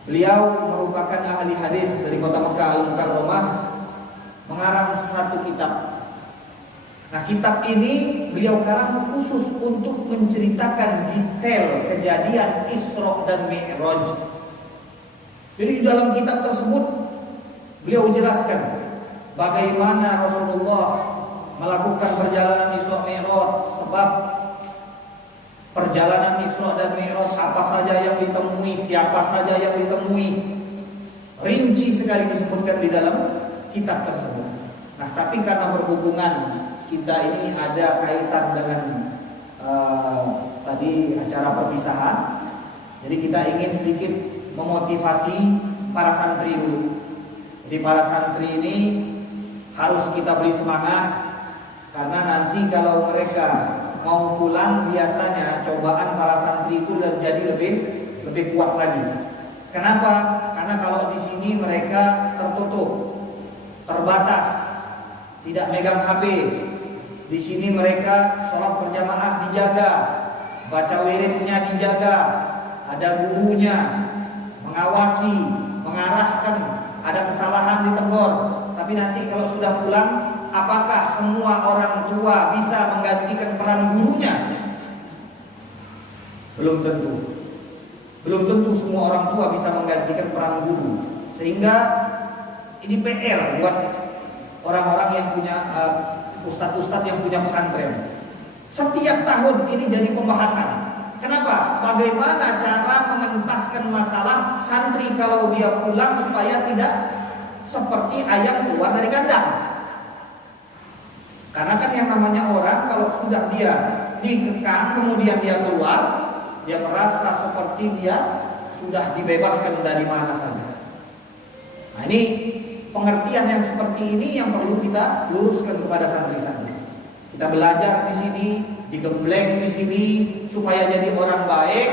beliau merupakan ahli hadis dari kota Mekah Al-Mukarramah, mengarang satu kitab. Nah, kitab ini beliau karang khusus untuk menceritakan detail kejadian Isra dan Mi'raj. Jadi di dalam kitab tersebut beliau jelaskan bagaimana Rasulullah melakukan perjalanan Isra Mi'raj, sebab perjalanan Isra dan Mi'raj apa saja yang ditemui, siapa saja yang ditemui. Rinci sekali disebutkan di dalam kitab tersebut. Nah, tapi karena berhubungan kita ini ada kaitan dengan tadi acara perpisahan, jadi kita ingin sedikit memotivasi para santri dulu. Jadi para santri ini harus kita beri semangat, karena nanti kalau mereka mau pulang biasanya cobaan para santri itu jadi lebih kuat lagi. Kenapa? Karena kalau di sini mereka tertutup, terbatas, tidak megang HP. Di sini mereka sholat berjamaah dijaga, baca wiridnya dijaga, ada gurunya mengawasi, mengarahkan, ada kesalahan ditegur. Tapi nanti kalau sudah pulang, apakah semua orang tua bisa menggantikan peran gurunya? Belum tentu. Belum tentu semua orang tua bisa menggantikan peran guru. Sehingga ini PR buat orang-orang yang punya ustadz-ustadz yang punya pesantren. Setiap tahun ini jadi pembahasan. Kenapa? Bagaimana cara mengentaskan masalah santri kalau dia pulang supaya tidak seperti ayam keluar dari kandang. Karena kan yang namanya orang kalau sudah dia dikekang kemudian dia keluar, dia merasa seperti dia sudah dibebaskan dari mana saja. Nah, ini pengertian yang seperti ini yang perlu kita luruskan kepada santri-santri. Kita belajar di sini, digembleng di sini supaya jadi orang baik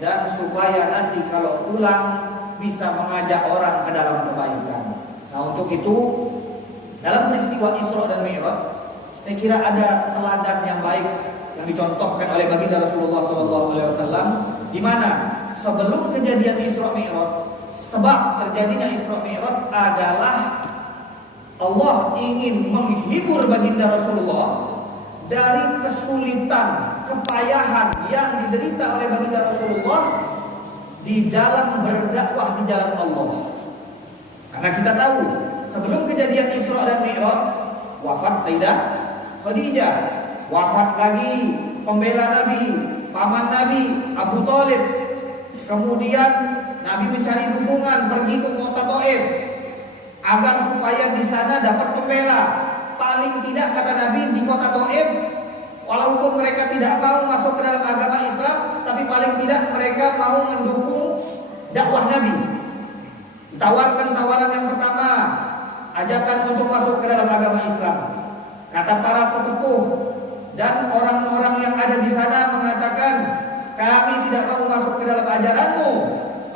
dan supaya nanti kalau pulang bisa mengajak orang ke dalam kebaikan. Nah, untuk itu dalam peristiwa Isra dan Mi'raj, saya kira ada teladan yang baik yang dicontohkan oleh baginda Rasulullah SAW, di mana sebelum kejadian Isra Mi'raj, sebab terjadinya Isra Mi'raj adalah Allah ingin menghibur baginda Rasulullah dari kesulitan, kepayahan yang diderita oleh baginda Rasulullah di dalam berdakwah di jalan Allah. Karena kita tahu sebelum kejadian Isra dan Mi'raj, wafat Sayyidah Khadijah, wafat lagi pembela Nabi, paman Nabi Abu Thalib. Kemudian Nabi mencari dukungan pergi ke kota Taif agar supaya di sana dapat pembela. Paling tidak kata Nabi di kota Taif, walaupun mereka tidak mau masuk ke dalam agama Islam, tapi paling tidak mereka mau mendukung dakwah Nabi. Ditawarkan tawaran yang pertama, ajakan untuk masuk ke dalam agama Islam. Kata para sesepuh dan orang-orang yang ada di sana mengatakan, kami tidak mau masuk ke dalam ajaranmu.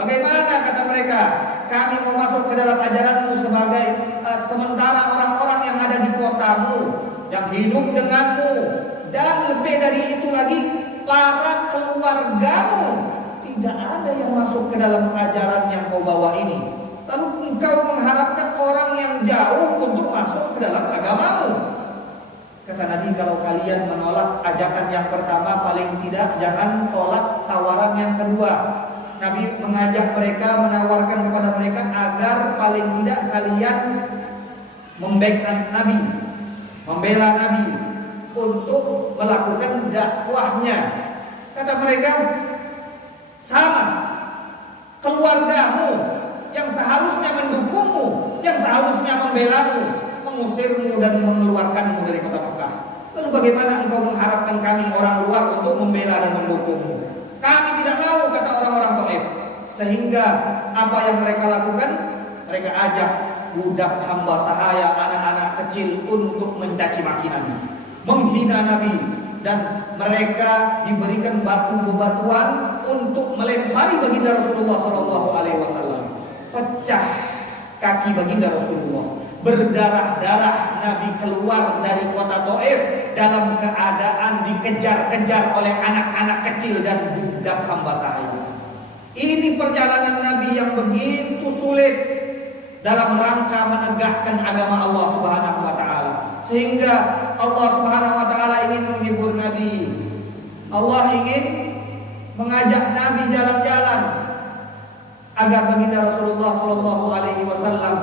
Bagaimana kata mereka? Kami mau masuk ke dalam ajaranmu sebagai sementara orang-orang yang ada di kotamu, yang hidup denganmu, dan lebih dari itu lagi para keluargamu, tidak ada yang masuk ke dalam ajaran yang kau bawa ini. Lalu engkau mengharapkan orang yang jauh untuk masuk ke dalam agamamu. Kata Nabi, kalau kalian menolak ajakan yang pertama, paling tidak jangan tolak tawaran yang kedua. Nabi mengajak mereka, menawarkan kepada mereka agar paling tidak kalian membackup Nabi, membela Nabi untuk melakukan dakwahnya. Kata mereka, sama keluargamu yang seharusnya mendukungmu, yang seharusnya membelamu, mengusirmu dan mengeluarkanmu dari kota Mekah. Lalu bagaimana engkau mengharapkan kami orang luar untuk membela dan mendukungmu? Kami tidak mau, kata orang-orang Taif. Sehingga apa yang mereka lakukan? Mereka ajak budak hamba sahaya, anak-anak kecil untuk mencaci maki Nabi, menghina Nabi, dan mereka diberikan batu bebatuan untuk melempari baginda Rasulullah SAW. Pecah kaki baginda Rasulullah, berdarah-darah Nabi keluar dari kota Taif dalam keadaan dikejar-kejar oleh anak-anak kecil dan budak hamba sahaya. Ini perjalanan Nabi yang begitu sulit dalam rangka menegakkan agama Allah Subhanahu wa taala. Sehingga Allah Subhanahu wa taala ingin menghibur Nabi. Allah ingin mengajak Nabi jalan-jalan agar baginda Rasulullah sallallahu alaihi wasallam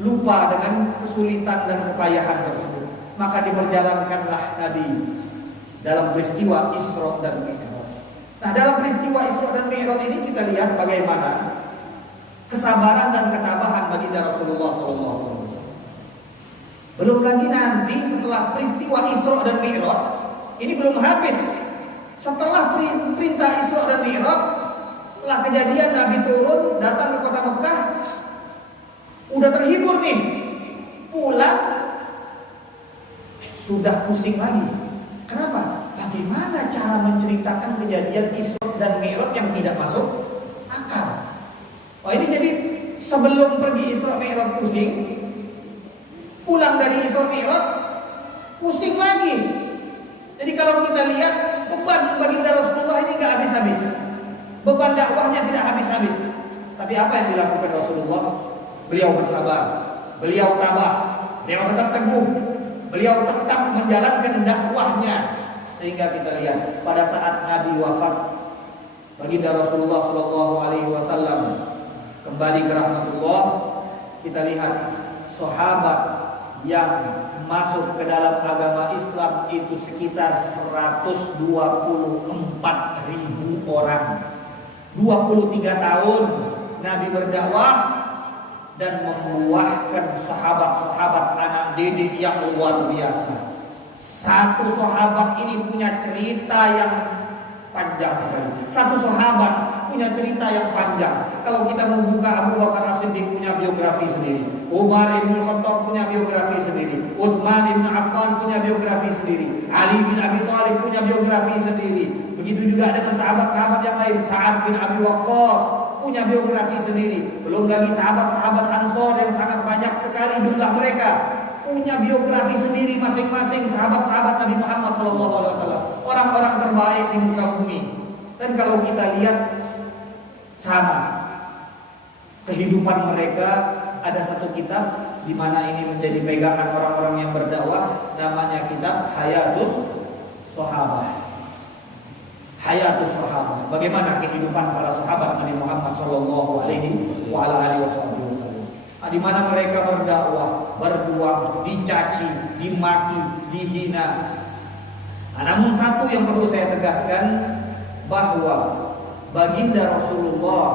lupa dengan kesulitan dan kepayahan tersebut. Maka diperjalankanlah Nabi dalam peristiwa Isra dan Mi'raj. Nah, dalam peristiwa Isra dan Mi'raj ini kita lihat bagaimana kesabaran dan ketabahan baginda Rasulullah SAW. Belum lagi nanti setelah peristiwa Isra dan Mi'raj ini belum habis. Setelah perintah Isra dan Mi'raj, setelah kejadian Nabi turun datang ke kota Mekah, udah terhibur nih, pulang sudah pusing lagi. Kenapa? Bagaimana cara menceritakan kejadian Isra dan Mi'raj yang tidak masuk akal? Oh, ini jadi sebelum pergi Isra Mi'raj pusing, pulang dari Isra Mi'raj pusing lagi. Jadi kalau kita lihat beban baginda Rasulullah ini nggak habis-habis, beban dakwahnya tidak habis-habis. Tapi apa yang dilakukan Rasulullah? Beliau bersabar, beliau tabah, beliau tetap teguh, beliau tetap menjalankan dakwahnya. Sehingga kita lihat pada saat Nabi wafat, baginda Rasulullah Shallallahu Alaihi Wasallam kembali ke rahmatullah, kita lihat sahabat yang masuk ke dalam agama Islam itu sekitar 124.000 orang. 23 tahun Nabi berdakwah dan membuahkan sahabat-sahabat anak didik yang luar biasa. Satu sahabat ini punya cerita yang panjang sekali. Satu sahabat punya cerita yang panjang. Kalau kita membuka Abu Bakar As-Siddiq punya biografi sendiri, Umar bin Khattab punya biografi sendiri, Utsman bin Affan punya biografi sendiri, Ali bin Abi Thalib punya biografi sendiri. Begitu juga dengan sahabat-sahabat yang lain, Sa'ad bin Abi Waqqas punya biografi sendiri. Belum lagi sahabat-sahabat Ansor yang sangat banyak sekali jumlah mereka, punya biografi sendiri masing-masing. Sahabat-sahabat Nabi Muhammad SAW, orang-orang terbaik di muka bumi. Dan kalau kita lihat sama kehidupan mereka, ada satu kitab di mana ini menjadi pegangan orang-orang yang berdakwah, namanya kitab Hayatus Sahabah. Hayatus Sahabah, bagaimana kehidupan para sahabat Nabi Muhammad sallallahu alaihi wasallam. Di mana mereka berdakwah, berjuang, dicaci, dimaki, dihina. Namun satu yang perlu saya tegaskan, bahwa baginda Rasulullah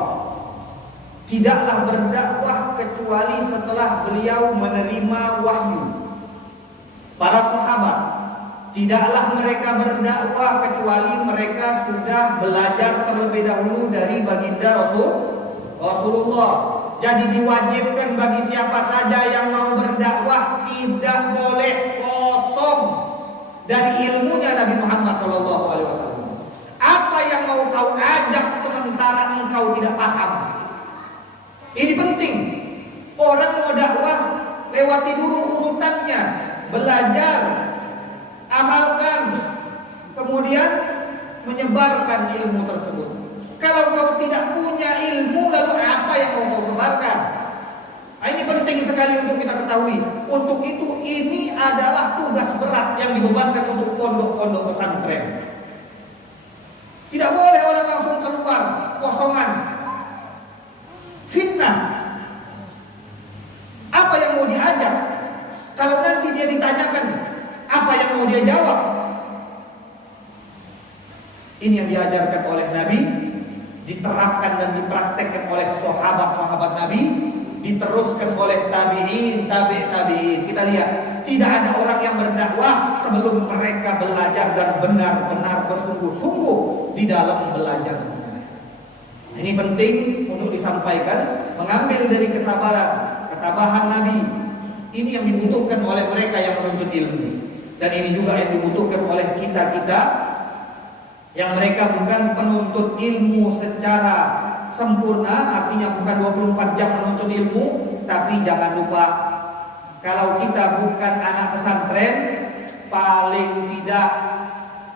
tidaklah berdakwah kecuali setelah beliau menerima wahyu. Para sahabat tidaklah mereka berdakwah kecuali mereka sudah belajar terlebih dahulu dari baginda Rasulullah. Jadi diwajibkan bagi siapa saja yang mau berdakwah tidak boleh kosong dari ilmunya Nabi Muhammad SAW. Apa yang mau kau ajak sementara engkau tidak paham? Ini penting. Orang mau dakwah, lewati dulu urutannya, belajar, amalkan, kemudian menyebarkan ilmu tersebut. Kalau kau tidak punya ilmu, lalu apa yang mau kau sebarkan? Ini penting sekali untuk kita ketahui. Untuk itu ini adalah tugas berat yang dibebankan untuk pondok-pondok pesantren. Tidak boleh orang langsung keluar kosongan, fitnah. Apa yang mau diajak? Kalau nanti dia ditanyakan, apa yang mau dia jawab? Ini yang diajarkan oleh Nabi, diterapkan dan dipraktekkan oleh sahabat-sahabat Nabi, diteruskan oleh tabi'in, tabi'in. Kita lihat, tidak ada orang yang berdakwah sebelum mereka belajar dan benar-benar bersungguh-sungguh di dalam belajar. Ini penting untuk disampaikan, mengambil dari kesabaran, ketabahan Nabi. Ini yang dibutuhkan oleh mereka yang menuntut ilmu. Dan ini juga yang dibutuhkan oleh kita-kita yang mereka bukan penuntut ilmu secara sempurna, artinya bukan 24 jam menuntut ilmu. Tapi jangan lupa, kalau kita bukan anak pesantren, paling tidak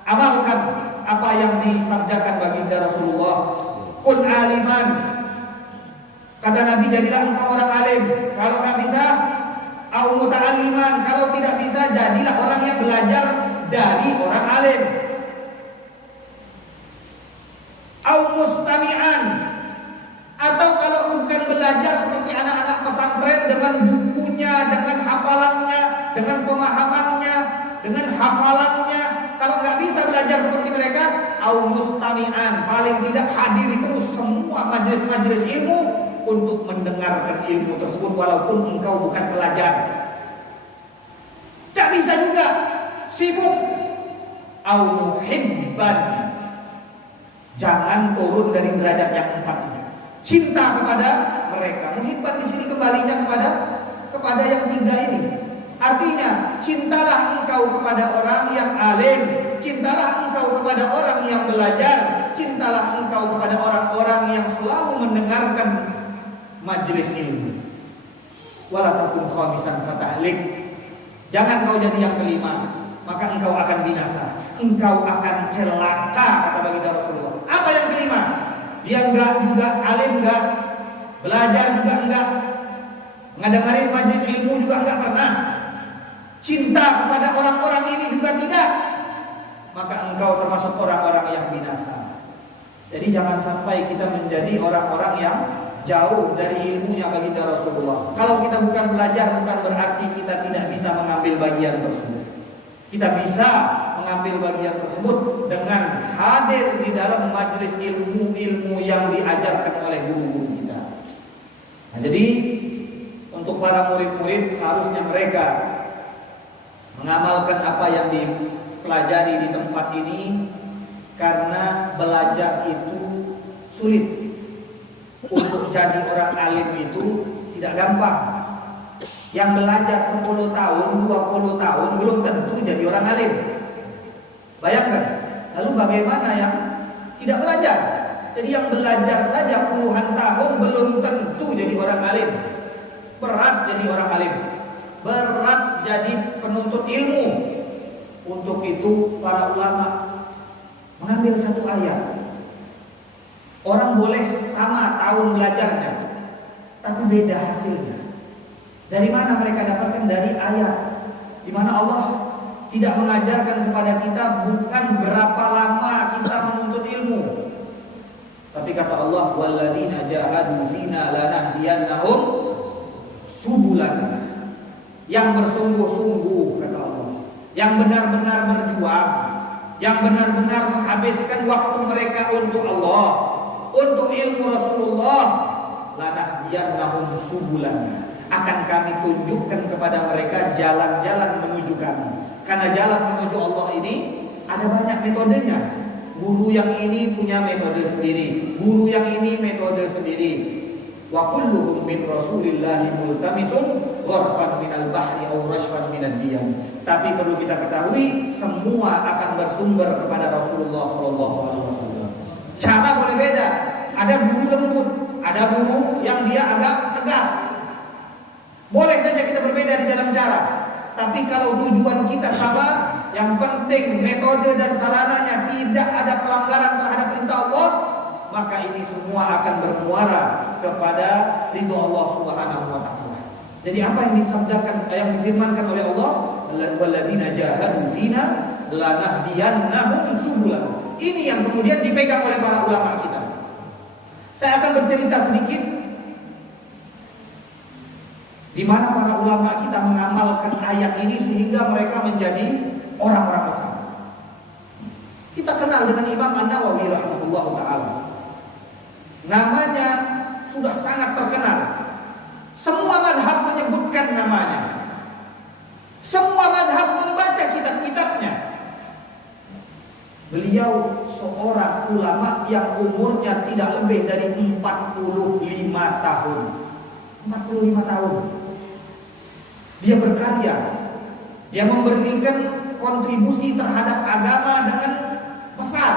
amalkan apa yang disabdakan baginda Rasulullah. Kun aliman, kata Nabi, jadilah engkau orang alim. Kalau nggak bisa, au muta'alliman, kalau tidak bisa, jadilah orang yang belajar dari orang alim. Au mustami'an, atau kalau bukan belajar seperti anak-anak pesantren dengan bukunya, dengan hafalannya, dengan pemahamannya, dengan hafalannya, kalau nggak bisa belajar seperti mereka, au mustami'an, paling tidak hadiri terus semua majelis-majelis ilmu untuk mendengarkan ilmu tersebut walaupun engkau bukan pelajar. Tak bisa juga sibuk. Au muhibban, Jangan turun dari derajat yang 4. Cinta kepada mereka. Muhibban di sini kembalinya kepada yang 3 ini. Artinya, cintalah engkau kepada orang yang alim, cintalah engkau kepada orang yang belajar, cintalah engkau kepada orang-orang yang selalu mendengarkan majelis ilmu. Wala takun khamisan fatahlik. Jangan kau jadi yang kelima, maka engkau akan binasa. Engkau akan celaka, kata baginda Rasulullah. Apa yang kelima? Dia enggak juga alim, enggak belajar juga enggak, ngedengerin majelis ilmu juga enggak pernah, cinta kepada orang-orang ini juga tidak, maka engkau termasuk orang-orang yang binasa. Jadi jangan sampai kita menjadi orang-orang yang jauh dari ilmunya baginda Rasulullah. Kalau kita bukan belajar, bukan berarti kita tidak bisa mengambil bagian tersebut. Kita bisa mengambil bagian tersebut dengan hadir di dalam majelis ilmu-ilmu yang diajarkan oleh guru-guru kita. Nah, jadi untuk para murid-murid seharusnya mereka mengamalkan apa yang dipelajari di tempat ini, karena belajar itu sulit. Untuk jadi orang alim itu tidak gampang. Yang belajar 10 tahun, 20 tahun belum tentu jadi orang alim. Bayangkan. Lalu bagaimana yang tidak belajar? Jadi yang belajar saja puluhan tahun belum tentu jadi orang alim. Berat jadi orang alim. Berat jadi penuntut ilmu. Untuk itu para ulama mengambil satu ayat. Orang boleh sama tahun belajarnya, tapi beda hasilnya. Dari mana mereka dapatkan? Dari ayat, di mana Allah tidak mengajarkan kepada kita bukan berapa lama kita menuntut ilmu, tapi kata Allah, walladzina jahadu fina lanahdiyannahum subulana. Yang bersungguh-sungguh, kata Allah, yang benar-benar berjuang, yang benar-benar menghabiskan waktu mereka untuk Allah, untuk ilmu Rasulullah, lanahdiyannahum subulana, akan kami tunjukkan kepada mereka jalan-jalan menuju kami. Karena jalan menuju Allah ini ada banyak metodenya. Guru yang ini punya metode sendiri, guru yang ini metode sendiri. Wa kulluhum min Rasulillahi multamisun gharfan minal bahri aw rashfan minad diyam. Tapi perlu kita ketahui, semua akan bersumber kepada Rasulullah sallallahu alaihi wasallam. Cara boleh beda. Ada guru lembut, ada guru yang dia agak tegas. Boleh saja kita berbeda di dalam cara, tapi kalau tujuan kita sama, yang penting metode dan sarananya tidak ada pelanggaran terhadap perintah Allah, maka ini semua akan bermuara kepada ridho Allah Subhanahu wa taala. Jadi apa yang disabdakan, yang difirmankan oleh Allah, walladzina jahadu fina lanahdiyannahum subulana. Ini yang kemudian dipegang oleh para ulama kita. Saya akan bercerita sedikit di mana para ulama kita mengamalkan ayat ini sehingga mereka menjadi orang-orang besar. Kita kenal dengan Imam An-Nawawi rahimahullah ta'ala. Namanya sudah sangat terkenal. Semua mazhab menyebutkan namanya. Semua mazhab membaca kitab-kitabnya. Beliau seorang ulama yang umurnya tidak lebih dari 45 tahun. 45 tahun. Dia berkarya. Dia memberikan kontribusi terhadap agama dengan besar,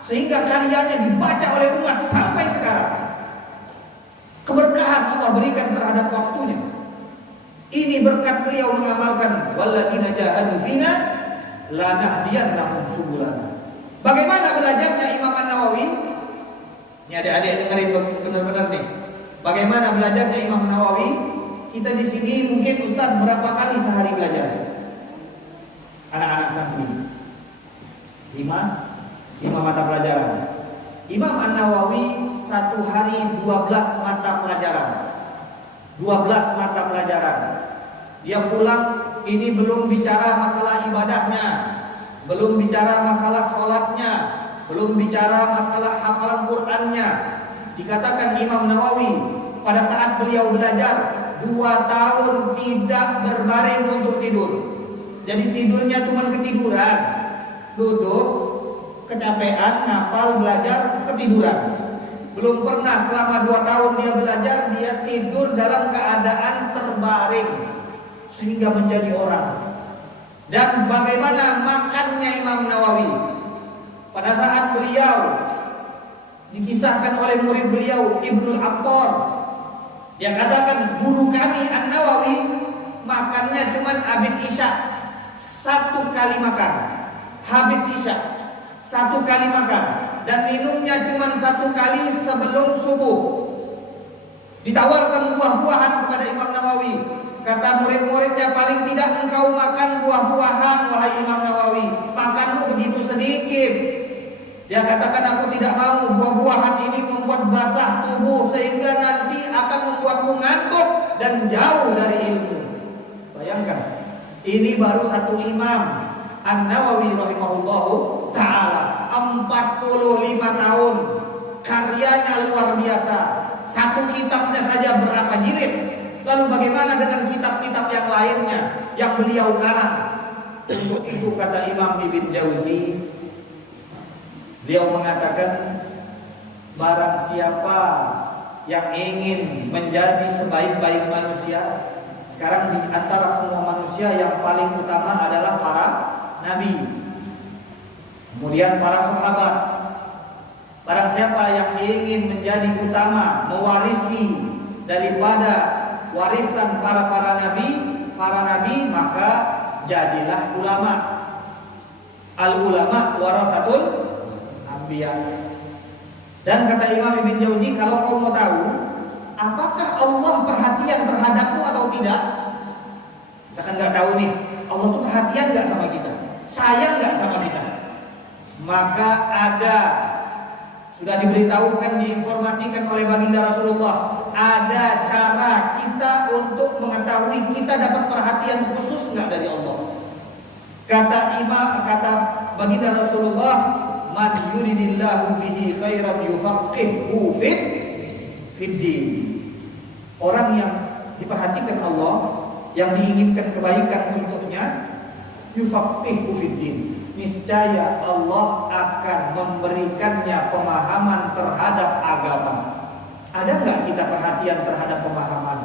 sehingga karyanya dibaca oleh umat sampai sekarang. Keberkahan Allah berikan terhadap waktunya. Ini berkat beliau mengamalkan walladzina jahadu fina lanahdiyannahum subulana. Bagaimana belajarnya Imam An-Nawawi? Ini adik-adik dengerin benar-benar nih. Bagaimana belajarnya Imam Nawawi? Kita di sini mungkin Ustaz berapa kali sehari belajar? Anak-anak santri 5 mata pelajaran. Imam An-Nawawi satu hari 12 mata pelajaran. 12 mata pelajaran. Dia pulang, ini belum bicara masalah ibadahnya, belum bicara masalah sholatnya, belum bicara masalah hafalan Qur'annya. Dikatakan Imam Nawawi pada saat beliau belajar 2 tahun tidak berbaring untuk tidur. Jadi tidurnya cuma ketiduran, duduk, kecapean, ngapal, belajar, ketiduran. Belum pernah selama 2 tahun dia belajar, dia tidur dalam keadaan terbaring sehingga menjadi orang. Dan bagaimana makannya Imam Nawawi pada saat beliau dikisahkan oleh murid beliau Ibnul Attar, dia katakan guru kami An-Nawawi makannya cuma habis isya 1 kali makan, habis isya 1 kali makan, dan minumnya cuma 1 kali sebelum subuh. Ditawarkan buah-buahan kepada Imam Nawawi, kata murid-muridnya, paling tidak engkau makan buah-buahan wahai Imam Nawawi, makanmu begitu sedikit. Dia katakan, aku tidak mau, buah-buahan ini membuat basah tubuh sehingga nanti akan membuatku ngantuk dan jauh dari ilmu. Bayangkan, ini baru satu imam, An-Nawawi rahimahullahu ta'ala, 45 tahun, karyanya luar biasa. Satu kitabnya saja berapa jilid? Lalu bagaimana dengan kitab-kitab yang lainnya yang beliau karang? Untuk itu kata Imam Ibn Jauzi, beliau mengatakan, barang siapa yang ingin menjadi sebaik-baik manusia, sekarang di antara semua manusia yang paling utama adalah para nabi, kemudian para sahabat. Barang siapa yang ingin menjadi utama, mewarisi daripada warisan para nabi, maka jadilah ulama. Al-ulama warathatul anbiya. Dan kata Imam Ibn Jauzi, kalau kau mau tahu apakah Allah perhatian terhadapmu atau tidak, kita kan nggak tahu nih, Allah tuh perhatian nggak sama kita, sayang nggak sama kita. Maka sudah diberitahukan, diinformasikan oleh baginda Rasulullah, ada cara kita untuk mengetahui kita dapat perhatian khusus nggak dari Allah. Kata baginda Rasulullah, man yuridillahu bihi khairan yufaqihu fiddin. Orang yang diperhatikan Allah, yang diinginkan kebaikan untuknya, yufaqihu fiddin, niscaya Allah akan memberikannya pemahaman terhadap agama. Ada nggak kita perhatian terhadap pemahaman?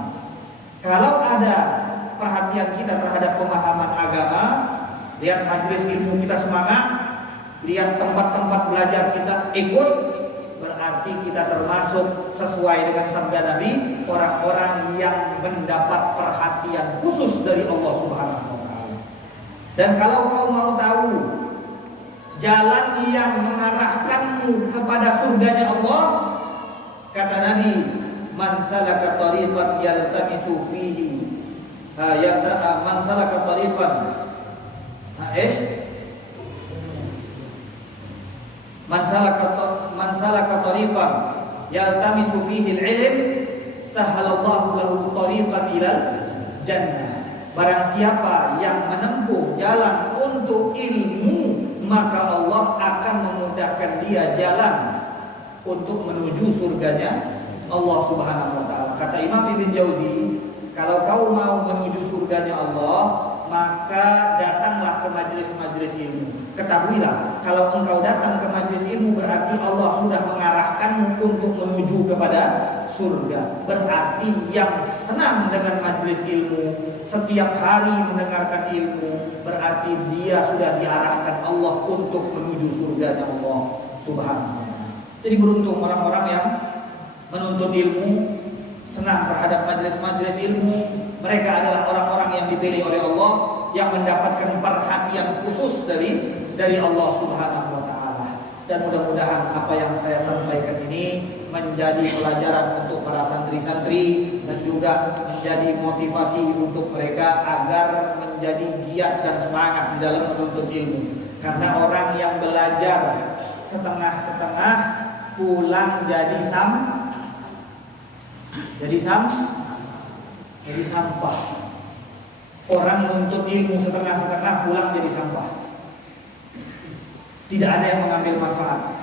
Kalau ada perhatian kita terhadap pemahaman agama, lihat majelis ilmu kita semangat, lihat tempat-tempat belajar kita ikut, berarti kita termasuk sesuai dengan sabda Nabi, orang-orang yang mendapat perhatian khusus dari Allah Subhanahu wa ta'ala. Dan kalau kau mau tahu jalan yang mengarahkanmu kepada surganya Allah, kata Nabi, man salaka tariqan yaltamisu fihi man salaka tariqan man salaka tariqan yaltamisu fihi al-ilm sahalallahu lahu tariqan ilal jannah. Barang siapa yang menempuh jalan untuk ilmu, maka Allah akan memudahkan dia jalan untuk menuju surganya Allah Subhanahu wa ta'ala. Kata Imam Ibn Jauzi, kalau kau mau menuju surganya Allah, maka datanglah ke majelis-majelis ilmu. Ketahuilah, kalau engkau datang ke majelis ilmu, berarti Allah sudah mengarahkanmu untuk menuju kepada surga. Berarti yang senang dengan majelis ilmu, setiap hari mendengarkan ilmu, berarti dia sudah diarahkan Allah untuk menuju surganya Allah Subhanahu wa ta'ala. Jadi beruntung orang-orang yang menuntut ilmu, senang terhadap majelis-majelis ilmu. Mereka adalah orang-orang yang dipilih oleh Allah, yang mendapatkan perhatian khusus dari Allah Subhanahu wa ta'ala. Dan mudah-mudahan apa yang saya sampaikan ini menjadi pelajaran untuk para santri-santri dan juga menjadi motivasi untuk mereka agar menjadi giat dan semangat di dalam menuntut ilmu. Karena orang yang belajar setengah-setengah pulang jadi sampah. Orang menuntut ilmu setengah-setengah pulang jadi sampah. Tidak ada yang mengambil manfaat.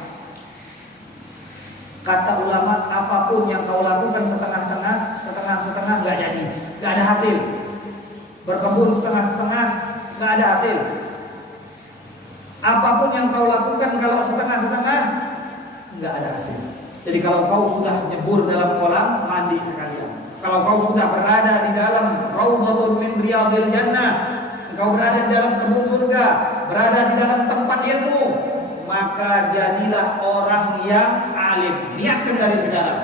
Kata ulama, apapun yang kau lakukan setengah-setengah nggak jadi, nggak ada hasil. Berkebun setengah-setengah nggak ada hasil. Apapun yang kau lakukan kalau setengah nggak ada hasil. Jadi kalau kau sudah nyebur dalam kolam, mandi sekalian. Kalau kau sudah berada di dalam raudhatun min riyadil jannah, engkau berada di dalam kebun surga, berada di dalam tempat ilmu, maka jadilah orang yang alim. Niatkan dari sekarang.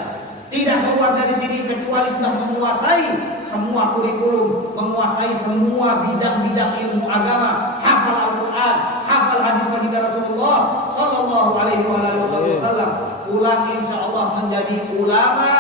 Tidak keluar dari sini kecuali sudah menguasai semua kurikulum, menguasai semua bidang-bidang ilmu agama, hafal Al-Quran, hafal hadis baginda Rasulullah Sallallahu Alaihi Wasallam. Pulang insya Allah menjadi ulama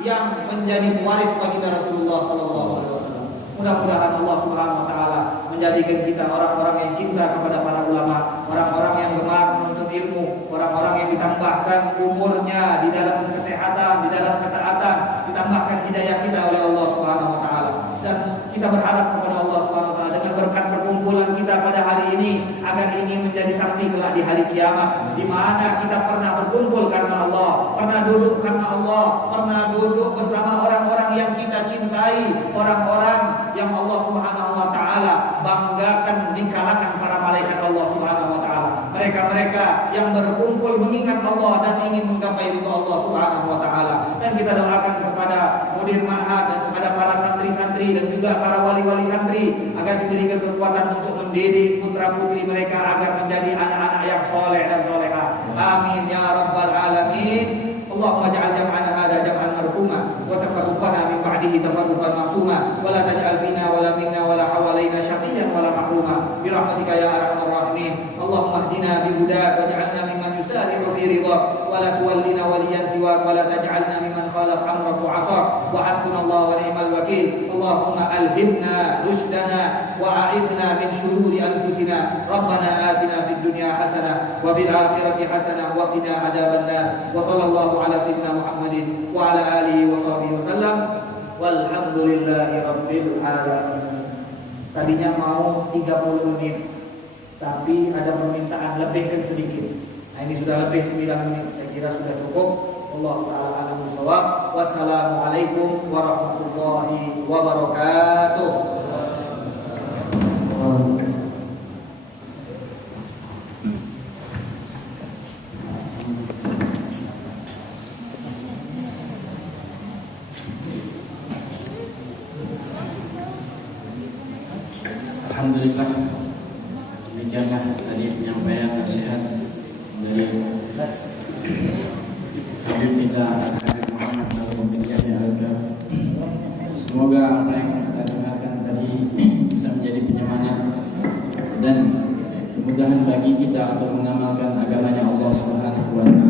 yang menjadi pewaris baginda Rasulullah Sallallahu Alaihi Wasallam. Mudah-mudahan Allah Subhanahu Wa Taala menjadikan kita orang-orang yang cinta kepada para ulama, orang-orang yang gemar menuntut ilmu, orang-orang yang ditambahkan umurnya di dalam kesehatan, di dalam ketaatan, ditambahkan hidayah kita oleh Allah Subhanahu Wa Taala. Dan kita berharap kepada Allah Subhanahu Wa Taala dengan berkat perkumpulan kita pada hari ini, agar ini menjadi saksi kelak di hari kiamat, di mana kita pernah berkumpul karena Allah, pernah duduk karena Allah, pernah duduk bersama orang-orang yang kita cintai, orang-orang yang Allah Subhanahu Wa Taala banggakan di kalangan para malaikat Allah Subhanahu Wa Taala. Mereka-mereka yang berkumpul mengingat Allah dan ingin menggapai ridha Allah Subhanahu Wa Taala. Dan kita doakan kepada mudir ma'had dan kepada para santri-santri dan juga para wali-wali santri agar diberikan kekuatan untuk mendidik putra-putri mereka agar menjadi anak-anak yang soleh dan soleha. Amin ya rabbal alamin. Allahumma ja'al jam'ana hadha jam'an marhuma wa tafarruqana min ba'dihi tafarruqan ma'suma wa la taj'al fina wa la minna wa la hawalaina syaqiyyan wa la mahruma bi rahmatika ya arhamar rahimin. Allahumma hdina bi hudak waj'alna mimman yusari'u fi ridhak wa la tuwallina waliyan siwak wa la taj'alna mimman khalaf amrak wa 'asak wa hasbunallahu wa ni'mal wakeel. Allahumma alhimna rushdana wa a'idna min shururi anfusina. Rabbana atina fid dunya hasanah wa fil akhirati hasanah wa qina adzabannar. Wa sallallahu ala sayyidina Muhammadin wa ala alihi wa sahbihi wasallam. Walhamdulillahi rabbil alamin. Tadinya mau 30 menit, tapi ada permintaan lebihkan sedikit. Nah, ini sudah lebih 9 menit, saya kira sudah cukup. Allah taala alam bisawab. Wassalamualaikum warahmatullahi wabarakatuh. Alhamdulillah, demikianlah tadi penyampaian nasihat dari Habib kita Habib Muhammad Al-Muhammad. Semoga apa yang kita dengarkan tadi bisa menjadi penyemangat dan kemudahan bagi kita untuk mengamalkan agamanya Allah Subhanahu wa Ta'ala.